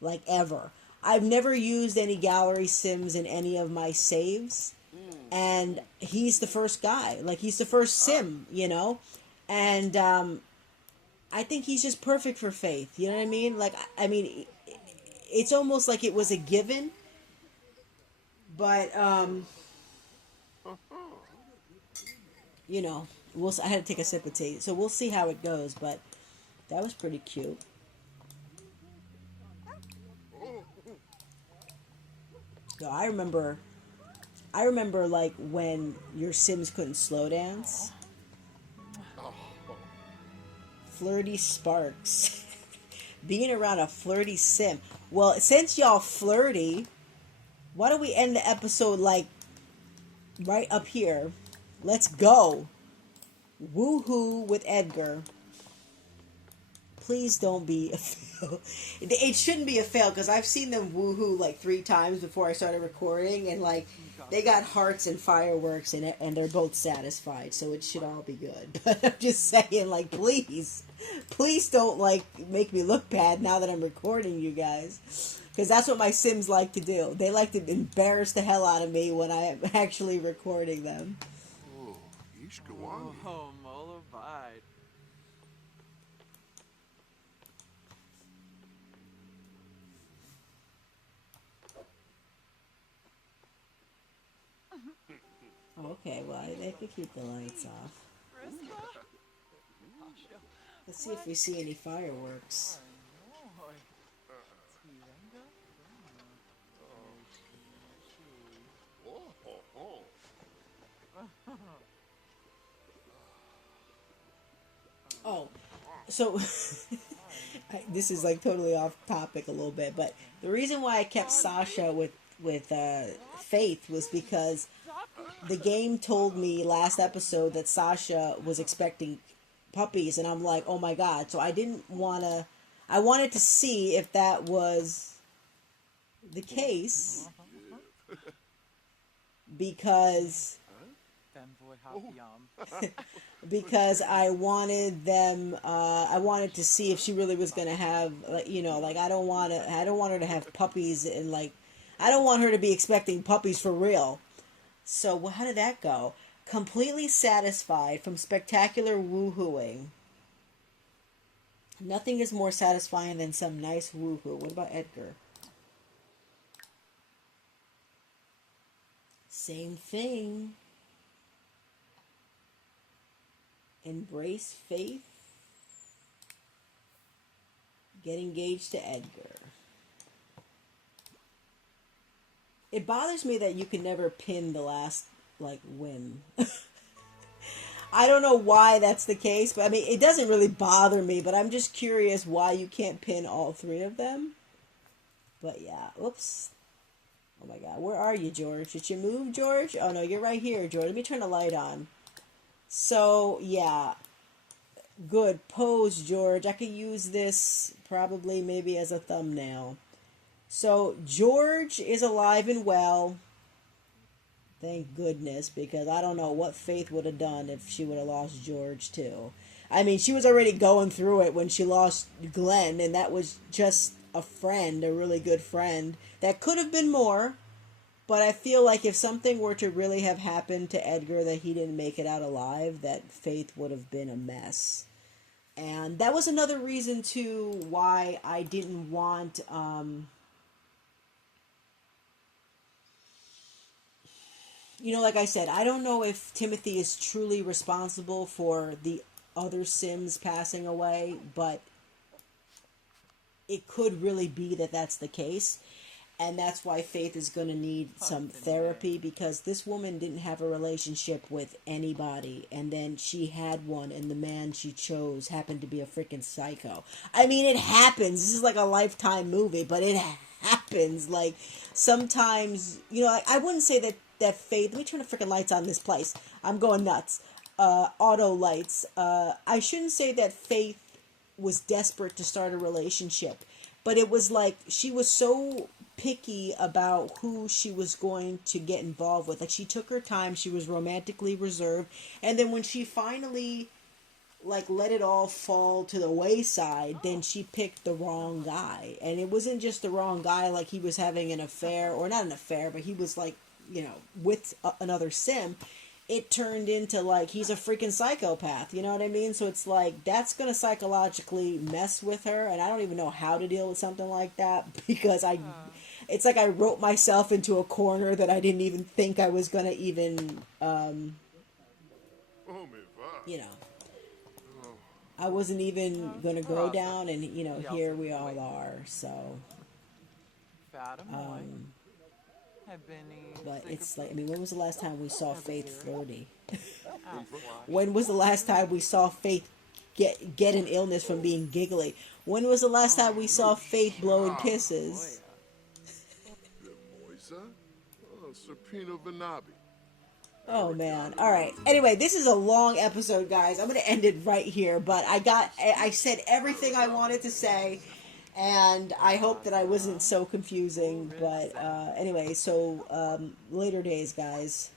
like, ever. I've never used any gallery Sims in any of my saves, and he's the first guy. Like, he's the first Sim, you know, and I think he's just perfect for Faith. You know what I mean? Like, I mean, it's almost like it was a given, but you know, I had to take a sip of tea, so we'll see how it goes. But that was pretty cute. So I remember like when your Sims couldn't slow dance. Flirty Sparks. Being around a flirty Sim. Well, since y'all flirty, why don't we end the episode like right up here? Let's go. Woohoo with Edgar. Please don't be a fail. It shouldn't be a fail because I've seen them woohoo like 3 times before I started recording, and like they got hearts and fireworks in it, and they're both satisfied, so it should all be good. But I'm just saying, like, please don't like make me look bad now that I'm recording you guys, because that's what my Sims like to do. They like to embarrass the hell out of me when I'm actually recording them. Oh, Ishkawani. Oh, Molavide. Okay, well, they could keep the lights off. Let's see if we see any fireworks. Oh, so this is like totally off topic a little bit, but the reason why I kept Sasha with Faith was because the game told me last episode that Sasha was expecting puppies, and I'm like, oh my god. So I didn't want to. I wanted to see if that was the case because because I wanted them. I wanted to see if she really was going to have, like I don't want her to have puppies, and like I don't want her to be expecting puppies for real. So how did that go? Completely satisfied from spectacular woohooing. Nothing is more satisfying than some nice woohoo. What about Edgar? Same thing. Embrace faith. Get engaged to Edgar. It bothers me that you can never pin the last, win. I don't know why that's the case, but I mean, it doesn't really bother me, but I'm just curious why you can't pin all three of them. But yeah, oops. Oh my god, where are you, George? Did you move, George? Oh no, you're right here, George. Let me turn the light on. So, yeah. Good pose, George. I could use this probably maybe as a thumbnail. So, George is alive and well. Thank goodness, because I don't know what Faith would have done if she would have lost George, too. I mean, she was already going through it when she lost Glenn, and that was just a friend, a really good friend. That could have been more, but I feel like if something were to really have happened to Edgar that he didn't make it out alive, that Faith would have been a mess. And that was another reason, too, why I didn't want... like I said, I don't know if Timothy is truly responsible for the other Sims passing away, but it could really be that that's the case. And that's why Faith is going to need some therapy, because this woman didn't have a relationship with anybody. And then she had one, and the man she chose happened to be a freaking psycho. I mean, it happens. This is like a Lifetime movie, but it happens. Like, sometimes, I wouldn't say that Faith... Let me turn the freaking lights on this place. I'm going nuts. Auto lights. I shouldn't say that Faith was desperate to start a relationship, but it was like she was so picky about who she was going to get involved with. Like, she took her time, she was romantically reserved, and then when she finally let it all fall to the wayside, then she picked the wrong guy. And it wasn't just the wrong guy, like he was having an affair, or not an affair, but he was with another Sim. It turned into he's a freaking psychopath, you know what I mean? So it's that's gonna psychologically mess with her, and I don't even know how to deal with something like that, because it's like I wrote myself into a corner that I didn't even think I was gonna even I wasn't even gonna go down, and here we all are. So but it's when was the last time we saw Faith flirty? When was the last time we saw Faith get an illness from being giggly? When was the last time we saw Faith blowing kisses? Oh man. Alright. Anyway, this is a long episode, guys. I'm going to end it right here, but I said everything I wanted to say, and I hope that I wasn't so confusing, but anyway, so later days, guys.